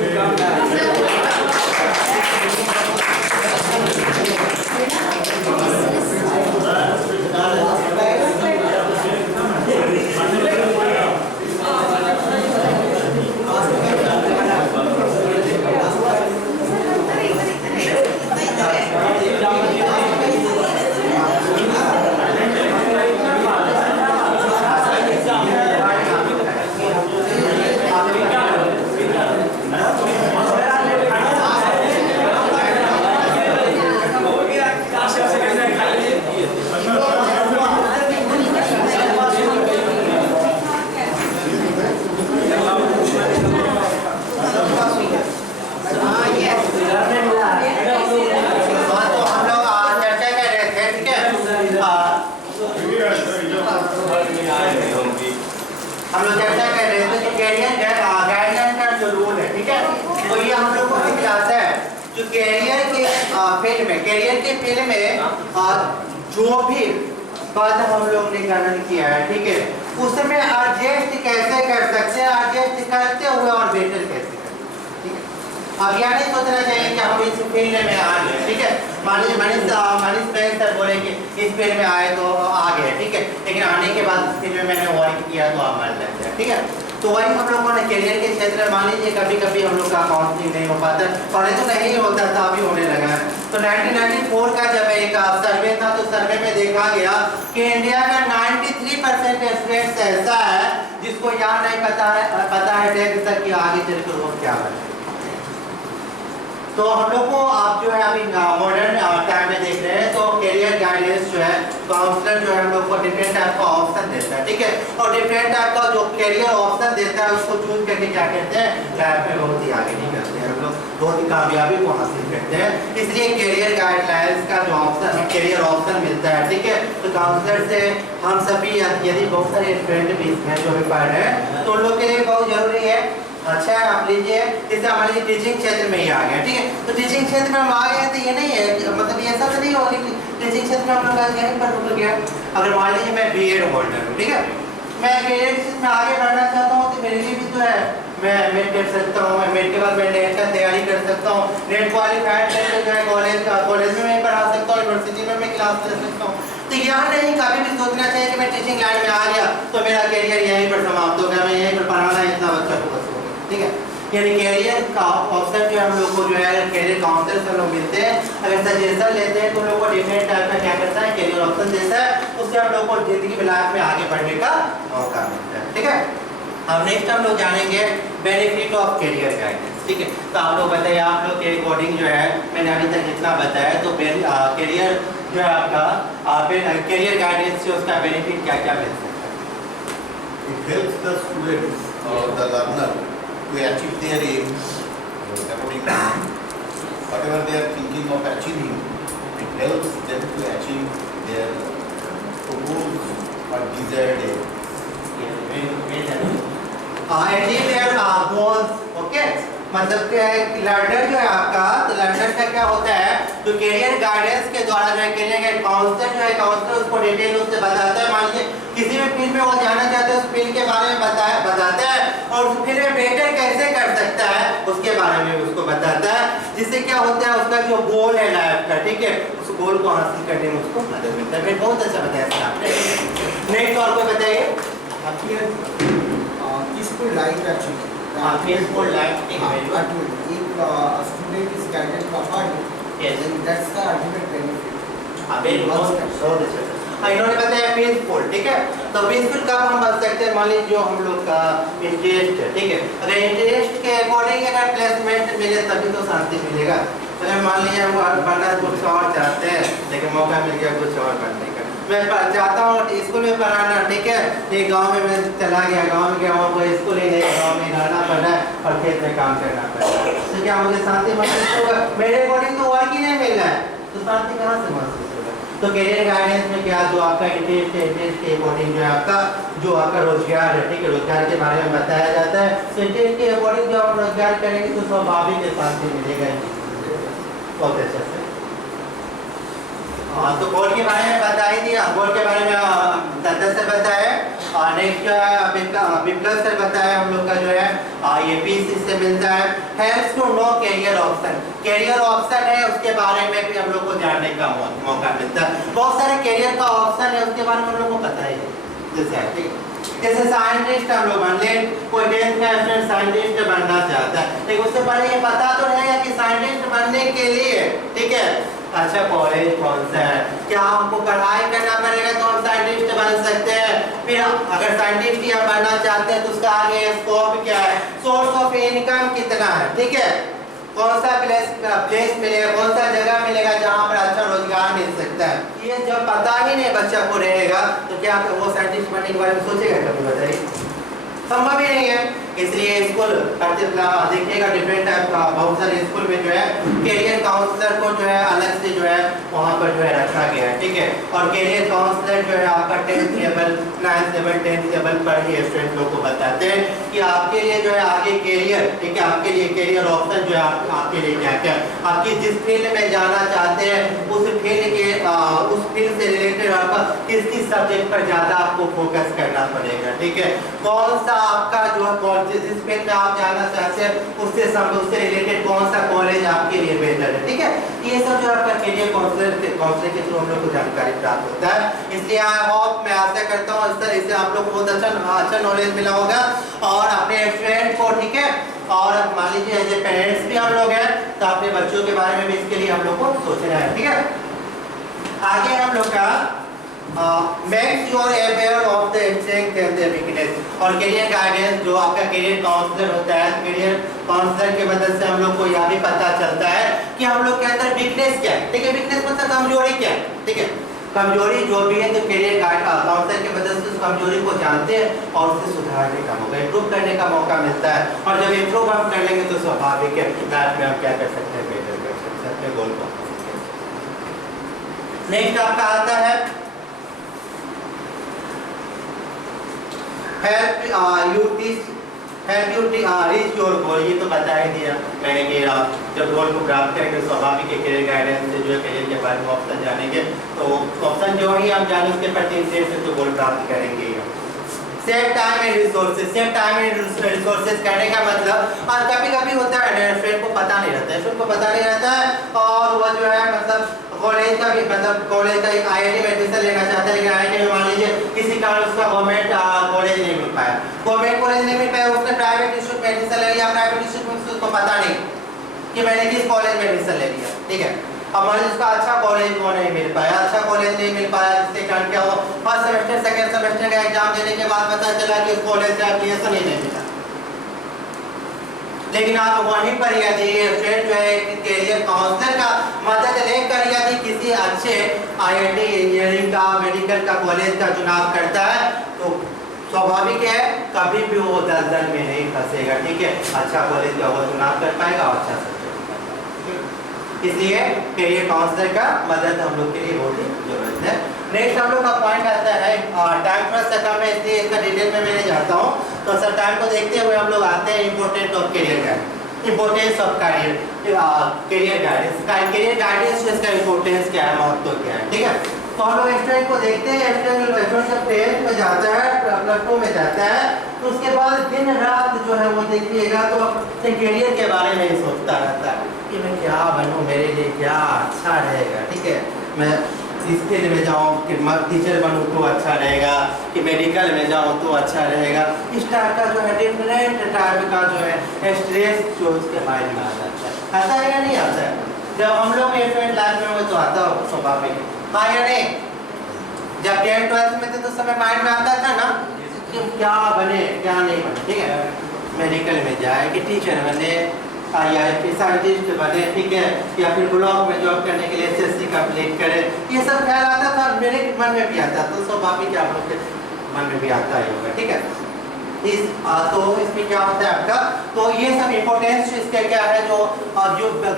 हम लोग चर्चा कर रहे थे कि कैरियर गाइडलाइन का जो रूल है, ठीक है, तो ये हम लोग को दिखाता है जो कैरियर के फील्ड में जो भी पद हम लोग ने ग्रहण किया है, ठीक है, उसमें एडजस्ट कैसे कर सकते हैं, एडजस्ट करते हुए और बेटर कैसे करते हैं, ठीक है। अब यह नहीं सोचना चाहिए कि हम इस फील्ड में आ गए, ठीक है, मनीष सर बोले कि इस फील्ड में आए तो आ गए, ठीक है, लेकिन आने के बाद इस फील्ड में मैंने वर्क किया तो आप मान लेते हैं, ठीक है। तो वही हम लोगों ने करियर के क्षेत्र में मान लीजिए कभी कभी हम लोग का काउंसलिंग नहीं हो पाता, पहले तो नहीं होता था, अभी होने लगा है। तो 1994 का जब एक सर्वे था तो सर्वे में देखा गया कि इंडिया का 93% स्टूडेंट्स ऐसा है जिसको यह नहीं पता है टेंथ तक कि आगे चलकर वो क्या बने। तो हम लोग को आप जो है अभी मॉडर्न टाइम में देख रहे हैं तो करियर गाइडेंस जो है काउंसलर जो है हम लोग को डिफरेंट टाइप का ऑप्शन देता है, ठीक है, और डिफरेंट टाइप का जो करियर ऑप्शन देता है उसको चूज करके क्या करते हैं, लाइफ में बहुत ही आगे निकलते हैं, हम लोग बहुत ही कामयाबी को हासिल करते हैं। इसलिए करियर गाइडलाइंस का जो ऑप्शन करियर ऑप्शन मिलता है, ठीक है, तो काउंसलर से हम सभी यदि बहुत सारे स्टूडेंट भी इसमें जो भी पढ़ रहे हैं तो उन लोग के लिए बहुत जरूरी है। अच्छा है, आप लीजिए जैसे हमारे लिए टीचिंग क्षेत्र में ही आ गया, ठीक है, तो टीचिंग क्षेत्र में हम आ गए तो ये नहीं है मतलब ये ऐसा तो नहीं होगा कि टीचिंग क्षेत्र में हम लोग यहीं पर रुक गया। अगर मान लीजिए मैं बीएड होल्डर हूँ, ठीक है, मैं करियर क्षेत्र में आगे बढ़ना चाहता हूँ तो मेरे लिए भी तो है मैं एमएड कर सकता हूँ, एमएड के बाद मैं नेट का तैयारी कर सकता हूँ, नेट क्वालिफाइड करके जो है कॉलेज में मैं पढ़ा सकता हूँ, यूनिवर्सिटी में मैं क्लास ले सकता हूँ। तो यह नहीं कभी भी सोचना चाहिए कि मैं टीचिंग लाइन में आ गया तो मेरा करियर यहीं पर समाप्त हो गया, मैं यहीं पर पढ़ाना इतना बच्चा को बस हो गया, ठीक है। यानी कैरियर का ऑप्शन जो हम लोग को जो है कैरियर काउंसलर से लोग मिलते हैं, अगर सजेशन लेते हैं तो लोग को डिफरेंट टाइप का क्या करता है कैरियर ऑप्शन देता है, उससे हम लोग को जिंदगी में लाइफ में आगे बढ़ने का मौका मिलता है, ठीक है। अब नेक्स्ट हम लोग जानेंगे बेनिफिट ऑफ कैरियर गाइडेंस, ठीक है। तो आप लोग बताइए, आप लोग के अकॉर्डिंग जो है मैंने अभी तक जितना बताया तो कैरियर जो है आपका कैरियर गाइडेंस से उसका बेनिफिट क्या क्या मिल सकता है। It helps the students or the learner to achieve their aims according to whatever they are thinking of achieving. It helps them to achieve their proposed or desired aims. achieve their goals, okay? मतलब क्या है learner जो है आपका, तो learner का क्या होता है तो कैरियर गाइडेंस के द्वारा जो है कैरियर काउंसलर जो है काउंसलर उसको डिटेल उससे बताता है। मान लीजिए किसी भी फील्ड में वो जाना चाहते हैं उस फील्ड के बारे में बताता है और उस फील्ड में बेटर कैसे कर सकता है उसके बारे में उसको बताता है, जिससे क्या होता है उसका जो गोल है लाइफ का, ठीक है, उस गोल को हासिल करने में उसको मदद मिलता है। बहुत अच्छा बताया सर आपने। नेक्स्ट और कोई बताइए। peaceful life actually. Peaceful life. If a student is guided properly, yes, then that's the ultimate benefit. इन्होंने बताया पीसफुल, ठीक है, तो पीसफुल कब हम बन सकते हैं, मान लीजिए जो हम लोग का इंटरेस्ट है, ठीक है, अगर इंटरेस्ट के अकॉर्डिंग अगर प्लेसमेंट मिले तभी तो शांति मिलेगा। अगर मान लीजिए हम बनना कुछ और चाहते हैं लेकिन मौका मिल गया कुछ और बनने का, मैं चाहता हूँ स्कूल में पढ़ाना, ठीक है, एक गांव में मैं चला गया, गांव में गया वहाँ कोई स्कूल ही नहीं, गांव में रहना पड़ा है और खेत में काम करना पड़ा है, तो क्या मुझे शांति महसूस होगा? मेरे अकॉर्डिंग तो वर्क ही नहीं मिल रहा है तो शांति कहाँ से महसूस होगा? तो कैरियर गाइडेंस में क्या जो आपका इंटरेस्ट है, इंटरेस्ट के अकॉर्डिंग जो है आपका जो आपका रोजगार है, ठीक है, रोजगार के बारे में बताया जाता है। तो इंटरेस्ट के अकॉर्डिंग जो आप रोजगार करेंगे तो स्वाभाविक शांति मिलेगा। बहुत अच्छा से तो गोल के बारे में बता ही दिया, गोल के बारे में दत्ता सर बताया और नेक्स्ट विप्लव सर बताया हम लोग का जो है ये पीस इससे मिलता है। Helps to know career option, career option है उसके बारे में भी हम लोग को जानने का मौका मिलता है। बहुत सारे कैरियर का ऑप्शन है उसके बारे में हम लोग को पता ही है, जैसे साइंटिस्ट हम लोग मान लें, कोई 10th का स्टूडेंट साइंटिस्ट बनना चाहता है लेकिन उससे पहले ये पता तो रहेगा कि साइंटिस्ट बनने के लिए, ठीक है, अच्छा कॉलेज कौन सा है, क्या हमको पढ़ाई करना पड़ेगा तो हम साइंटिस्ट बन सकते हैं। फिर अगर साइंटिस्ट या बनना चाहते हैं तो उसका आगे स्कोप क्या है, सोर्स ऑफ इनकम कितना है, ठीक है, कौन सा प्लेस मिलेगा, कौन सा जगह मिलेगा जहाँ पर अच्छा रोजगार मिल सकता है। ये जब पता ही नहीं बच्चा को रहेगा तो क्या वो साइंटिस्ट बनने के बारे में सोचेगा कभी? बताइए, संभव ही नहीं है। इसलिए स्कूल देखिएगा डिफरेंट टाइप का बहुत सारे स्कूल में जो है कैरियर काउंसलर को जो है अलग से जो है वहाँ पर जो है रखा गया है, ठीक है। और कैरियर काउंसलर जो है आपका 10th level 9th level 10th level पर ही स्टूडेंट लोग को बताते हैं कि आपके लिए जो है आगे कैरियर, ठीक है, आपके लिए कैरियर ऑप्शन जो है आपके लिए क्या क्या, आपकी जिस फील्ड में जाना चाहते हैं उस फील्ड से रिलेटेड आपका किस सब्जेक्ट पर ज़्यादा आपको फोकस करना पड़ेगा, ठीक है। कौन सा आपका जो है जिस फील्ड में आप जाना चाहते हैं उससे रिलेटेड कौन सा कॉलेज आपके लिए बेहतर है, ठीक है। ये सब जो आपका कैरियर काउंसलर के थ्रू हम लोग को जानकारी प्राप्त होता है। इसलिए आई होप, मैं आशा करता हूँ इस तरह से आप लोग को बहुत अच्छा नॉलेज मिला होगा और अपने स्टूडेंट को, ठीक है, और मान लीजिए एज ए पेरेंट्स भी हम लोग हैं तो अपने बच्चों के बारे में भी इसके लिए हम लोग को सोचना है, ठीक है। आगे हम लोग का makes your aware of the strength and the weakness और कैरियर गाइडेंस जो आपका कैरियर काउंसलर होता है, कैरियर काउंसलर की मदद से हम लोग को यह भी पता चलता है कि हम लोग के अंदर वीकनेस क्या है, ठीक है। वीकनेस मतलब कमजोरी क्या है, ठीक है। कमजोरी जो भी है तो कैरियर काउंसलर की मदद से उस कमजोरी को जानते हैं और उसे सुधारने का मौका, इम्प्रूव करने का मौका मिलता है। और जब इम्प्रूव हम कर लेंगे तो स्वाभाविक है लाइफ में हम क्या कर सकते हैं, बेहतर कर सकते हैं, अपने गोल को। नेक्स्ट आपका आता है help you reach your goal। ये तो बता ही दिया मैंने कि आप जब गोल को प्राप्त करेंगे स्वाभाविक है कैरियर गाइडेंस से जो है कैरियर के बारे में ऑप्शन जानेंगे तो ऑप्शन जो ही हम जाने उसके प्रति इंटरेस्ट से तो गोल प्राप्त करेंगे। Save time and resources, save time and resources कहने का मतलब और कभी-कभी होता है स्टूडेंट को पता नहीं रहता है, स्टूडेंट को पता नहीं रहता है और वो जो है मतलब कॉलेज का भी मतलब कॉलेज का एक आईआईटी में एडमिशन लेना चाहता है लेकिन आईआईटी में मान लीजिए किसी कारण उसका गवर्नमेंट कॉलेज नहीं मिल पाया, गवर्नमेंट कॉलेज नहीं मिल पाया, उसने प्राइवेट इंस्टीट्यूट में एडमिशन ले लिया, प्राइवेट इंस्टीट्यूट में उसको पता नहीं कि मैंने किस कॉलेज में एडमिशन ले लिया, ठीक है। अब मान लीजिए उसका अच्छा कॉलेज वो नहीं मिल पाया, अच्छा कॉलेज नहीं मिल पाया जिसके कारण क्या हुआ फर्स्ट सेमेस्टर सेकंड सेमेस्टर का एग्जाम देने के बाद पता चला कि उस कॉलेज से एप्लीकेशन ही नहीं मिला। लेकिन आप वहीं पर यदि स्टूडेंट जो है कैरियर काउंसलर का मदद लेकर यदि किसी अच्छे आईआईटी इंजीनियरिंग का मेडिकल का कॉलेज का चुनाव करता है तो स्वाभाविक है कभी भी वो दलदल में नहीं फंसेगा, ठीक है। अच्छा कॉलेज का वो चुनाव कर पाएगा और अच्छा इसलिए कैरियर काउंसलर का मदद हम लोग के लिए बहुत ही जरूरत है। नेक्स्ट हम लोग का पॉइंट आता है टाइम थोड़ा सा कम है इसलिए इसका डिटेल में मैं जाता हूँ तो सर टाइम को देखते हुए हम लोग आते हैं important of career guidance, importance of career guidance, career guidance इसका इम्पोर्टेंस क्या है, महत्व क्या है, ठीक है। तो हम लोग स्टूडेंट को देखते हैं, स्टूडेंट जब 10th में जाता है +2 में जाता है तो उसके बाद दिन रात जो है वो देखिएगा तो अपने कैरियर के बारे में ही सोचता रहता है कि मैं क्या बनूं, मेरे लिए क्या अच्छा रहेगा, ठीक है। मैं इस फील्ड में जाऊँ कि टीचर बनूँ तो अच्छा रहेगा कि मेडिकल में जाऊँ तो अच्छा रहेगा, इस टाइप का जो है डिफरेंट टाइप का जो है स्ट्रेस जो उसके माइंड में आ जाता है। आता है या नहीं आता है? जब हम लोग स्टूडेंट लाइफ में हो तो आता हो स्वाभाविक, हाँ या नहीं? जब 10th 12th में थे तो समय माइंड में आता था ना कि क्या बने क्या नहीं बने, ठीक है। मेडिकल में जाए कि टीचर बने या फिर साइंटिस्ट बने, ठीक है, या फिर ब्लॉक में जॉब करने के लिए एसएससी कंप्लीट करे, ये सब ख्याल आता था, मेरे मन में भी आता तो स्वाभाविक आप लोग के मन में भी आता ही होगा, ठीक है। तो इसमें क्या होता है आपका, तो ये सब इम्पोर्टेंस इसका क्या है जो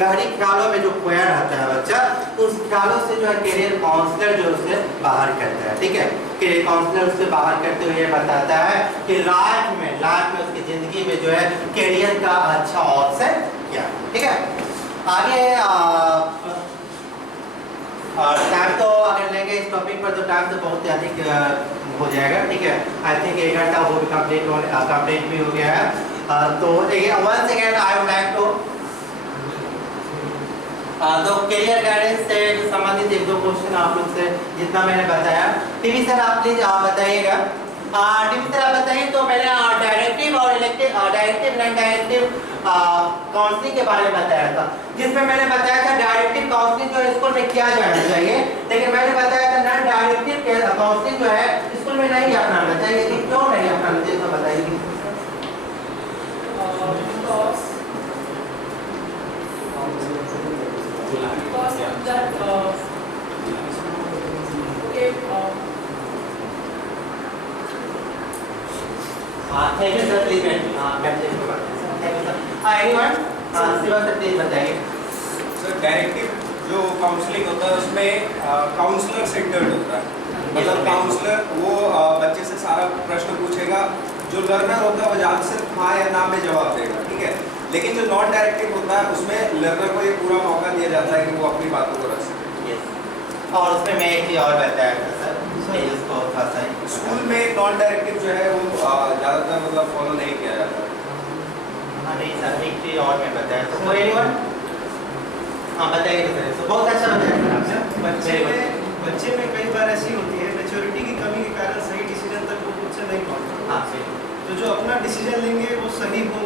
गहरी ख्यालों में जो खोया रहता है बच्चा उस ख्यालों से जो है कैरियर काउंसलर जो उसे बाहर करता है, ठीक है। कैरियर काउंसलर उससे बाहर करते हुए ये बताता है कि लाइफ में उसकी जिंदगी में जो है कैरियर का अच्छा ऑप्शन क्या है, ठीक है। आगे टाइम तो अगर लेंगे इस टॉपिक पर तो टाइम तो बहुत अधिक हो जाएगा, ठीक है। आई थिंक 1 घंटा वो भी कंप्लीट भी हो गया है। तो once again I would like to तो कैरियर गाइडेंस से संबंधित 1-2 क्वेश्चन आप लोग से जितना मैंने बताया। टीवी सर आप प्लीज बताइएगा, टीवी सर आप बताइए। तो मैंने डायरेक्टिव और डायरेक्टिव नॉन डायरेक्टिव काउंसलिंग के बारे में बताया था, जिसमें मैंने बताया था डायरेक्टिव काउंसलिंग जो स्कूल में किया जाना चाहिए, लेकिन मैंने बताया था नॉन डायरेक्टिव काउंसलिंग जो है स्कूल में नहीं अपनाना चाहिए। क्यों नहीं अपनाना चाहिए तो बताइए। Thank you sir, please ma'am thank you sir. Anyone Shiva sir please बताइए। सर डायरेक्टिव जो काउंसलिंग होता है उसमें काउंसलर सेंटर्ड होता है, मतलब काउंसलर वो बच्चे से सारा प्रश्न पूछेगा, जो लर्नर होता है वो ज़्यादा सिर्फ हाँ या ना में जवाब देगा, ठीक है। लेकिन जो नॉन डायरेक्टिव होता है उसमें लर्नर को ये पूरा मौका दिया जाता है कि वो अपनी बातों को रख सके। और उसमें मैं एक चीज़ और बताया था सर, इसको खासा स्कूल में नॉन डायरेक्टिव जो है वो ज़्यादातर मतलब फॉलो नहीं किया जाता। हाँ नहीं सर, एक चीज़ और मैं बताया तो कोई एनीवन हाँ बताइए सर। तो बहुत अच्छा बताया। बच्चे में कई बार ऐसी होती है मैच्योरिटी की कमी के कारण सही डिसीजन तक वो खुद से नहीं पहुंचता। हाँ सही। तो जो अपना डिसीजन लेंगे वो सही हो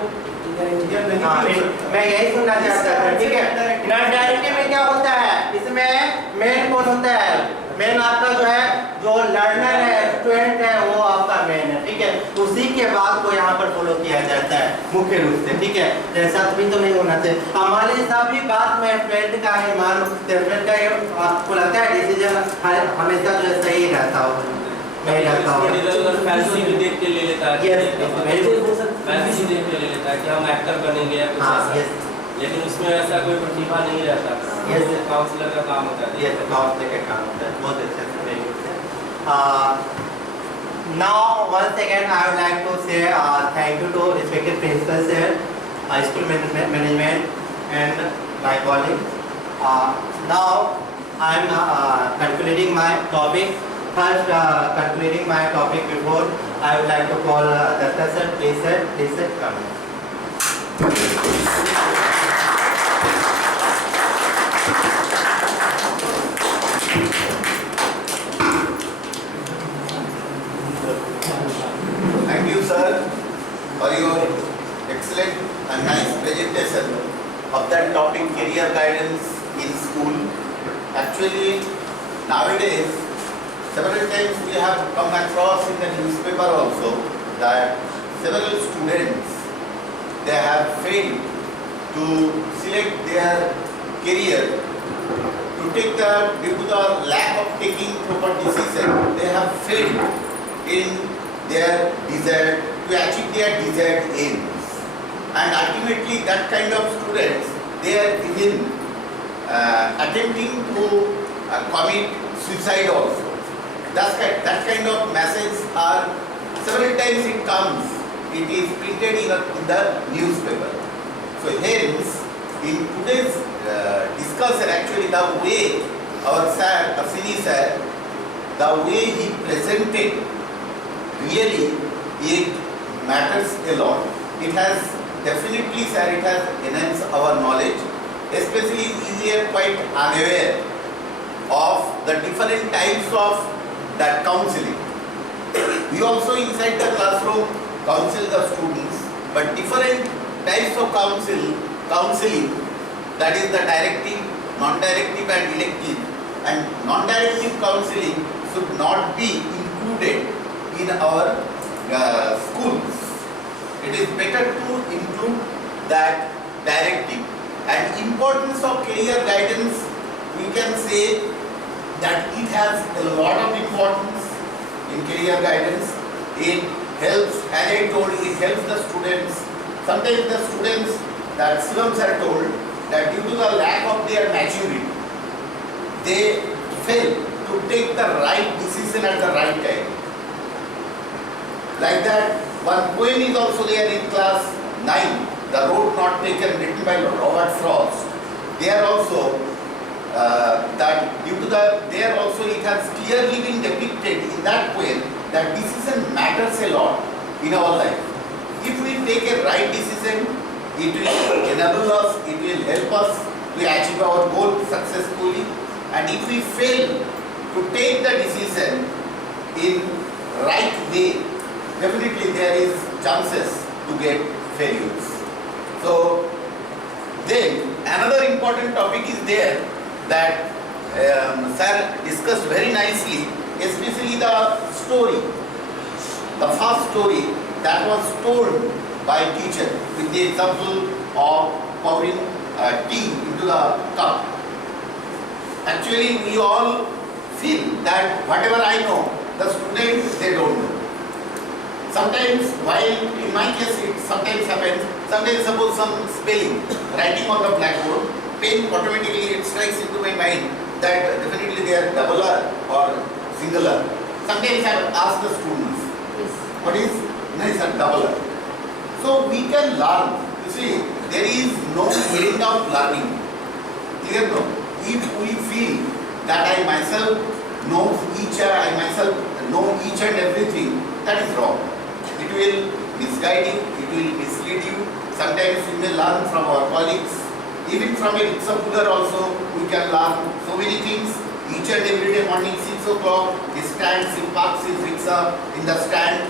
या नहीं हाँ, भी हो सकता। मैं यही सुनना चाहता था, ठीक है। नॉन डायरेक्टिव में क्या होता है, इसमें मेन कौन होता है, मेन आपका जो है जो लर्नर है, स्टूडेंट है, वो आपका मेन है, ठीक है। उसी के बाद को यहाँ पर फॉलो किया जाता है मुख्य रूप से, ठीक है। ऐसा भी तो नहीं होना चाहिए। हमारे हिसाब भी बात में फ्रेंड का है, मान फ्रेंड का ये आपको लगता है डिसीजन हमेशा जो है सही रहता हो, नहीं रहता हो। फैंसी भी देख के ले लेता है, फैंसी देख के ले लेता है कि हम एक्टर बनेंगे या कुछ ऐसा, लेकिन उसमें ऐसा कोई प्रतिभा नहीं रहता। ये काउंसलर का काम होता है। ये काउंसलर का काम होता है, बहुत अच्छे से। Now once again I would like to say thank you to respected principal sir, school management and my colleagues. Now I am concluding my topic. First concluding my topic before I would like to call Datta sir, please sir, come. Thank you, sir, for your excellent and nice presentation of that topic, career guidance in school. Actually, nowadays, several times we have come across in the newspaper also that several students, they have failed to select their career to take due to the lack of taking proper decision. They have failed in their desire to achieve their desired aims, and ultimately that kind of students, they are even attempting to commit suicide also. That kind of message are several times it comes, it is printed in the newspaper. So hence in today's discussion, actually the way our sir, Asini sir, the way he presented, really it matters a lot. It has definitely, sir, it has enhanced our knowledge, especially we are quite unaware of the different types of that counseling. We also inside the classroom counsel the students, but different types of counseling, that is the directive, non-directive and elective, and non-directive counseling should not be included in our schools. It is better to include that directive. And importance of career guidance, we can say that it has a lot of importance in career guidance. It helps, as I told, it helps the students. Sometimes the students, that Sivam sir told, that due to the lack of their maturity, they fail to take the right decision at the right time. Like that, one poem is also there in class 9, The Road Not Taken, written by Robert Frost. There also, there also it has clearly been depicted in that poem that decision matters a lot in our life. If we take a right decision, it will enable us, it will help us to achieve our goal successfully. And if we fail to take the decision in right way, definitely there is chances to get failures. So then another important topic is there that sir discussed very nicely, especially the story, the first story that was told by teacher with the example of pouring tea into the cup. Actually, we all feel that whatever I know, the students, they don't know. Sometimes sometimes while in my case it sometimes happens, sometimes suppose some spelling, writing on the blackboard, pen automatically it strikes into my mind that definitely they are doubler or singular. Sometimes I ask the students, what is nice and doubler? So we can learn. You see, there is no end of learning. Clear no? If we feel that I myself know I myself know each and everything, that is wrong. It will misguide you, it will mislead you. Sometimes we may learn from our colleagues. Even from a Riksha Pugar also, we can learn so many things. Each and every day morning 6 o'clock, he stands, he parks his rickshaw in the stand.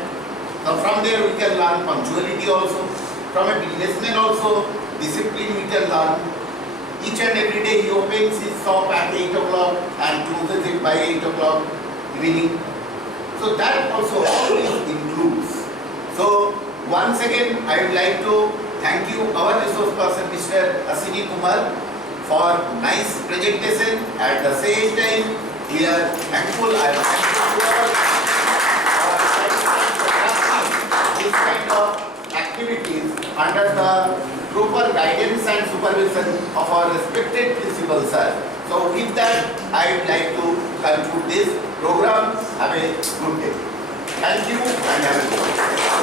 Now from there we can learn punctuality also. From a businessman also, discipline we can learn. Each and every day he opens his shop at 8 o'clock and closes it by 8 o'clock evening. So that also always includes. So once again I would like to thank you, our resource person Mr. Ashwini Kumar, for nice presentation. At the same time, we are thankful. I am thankful to all for this kind of activities under the proper guidance and supervision of our respected principal sir. So with that, I would like to conclude this program. Have a good day. Thank you and have a good day.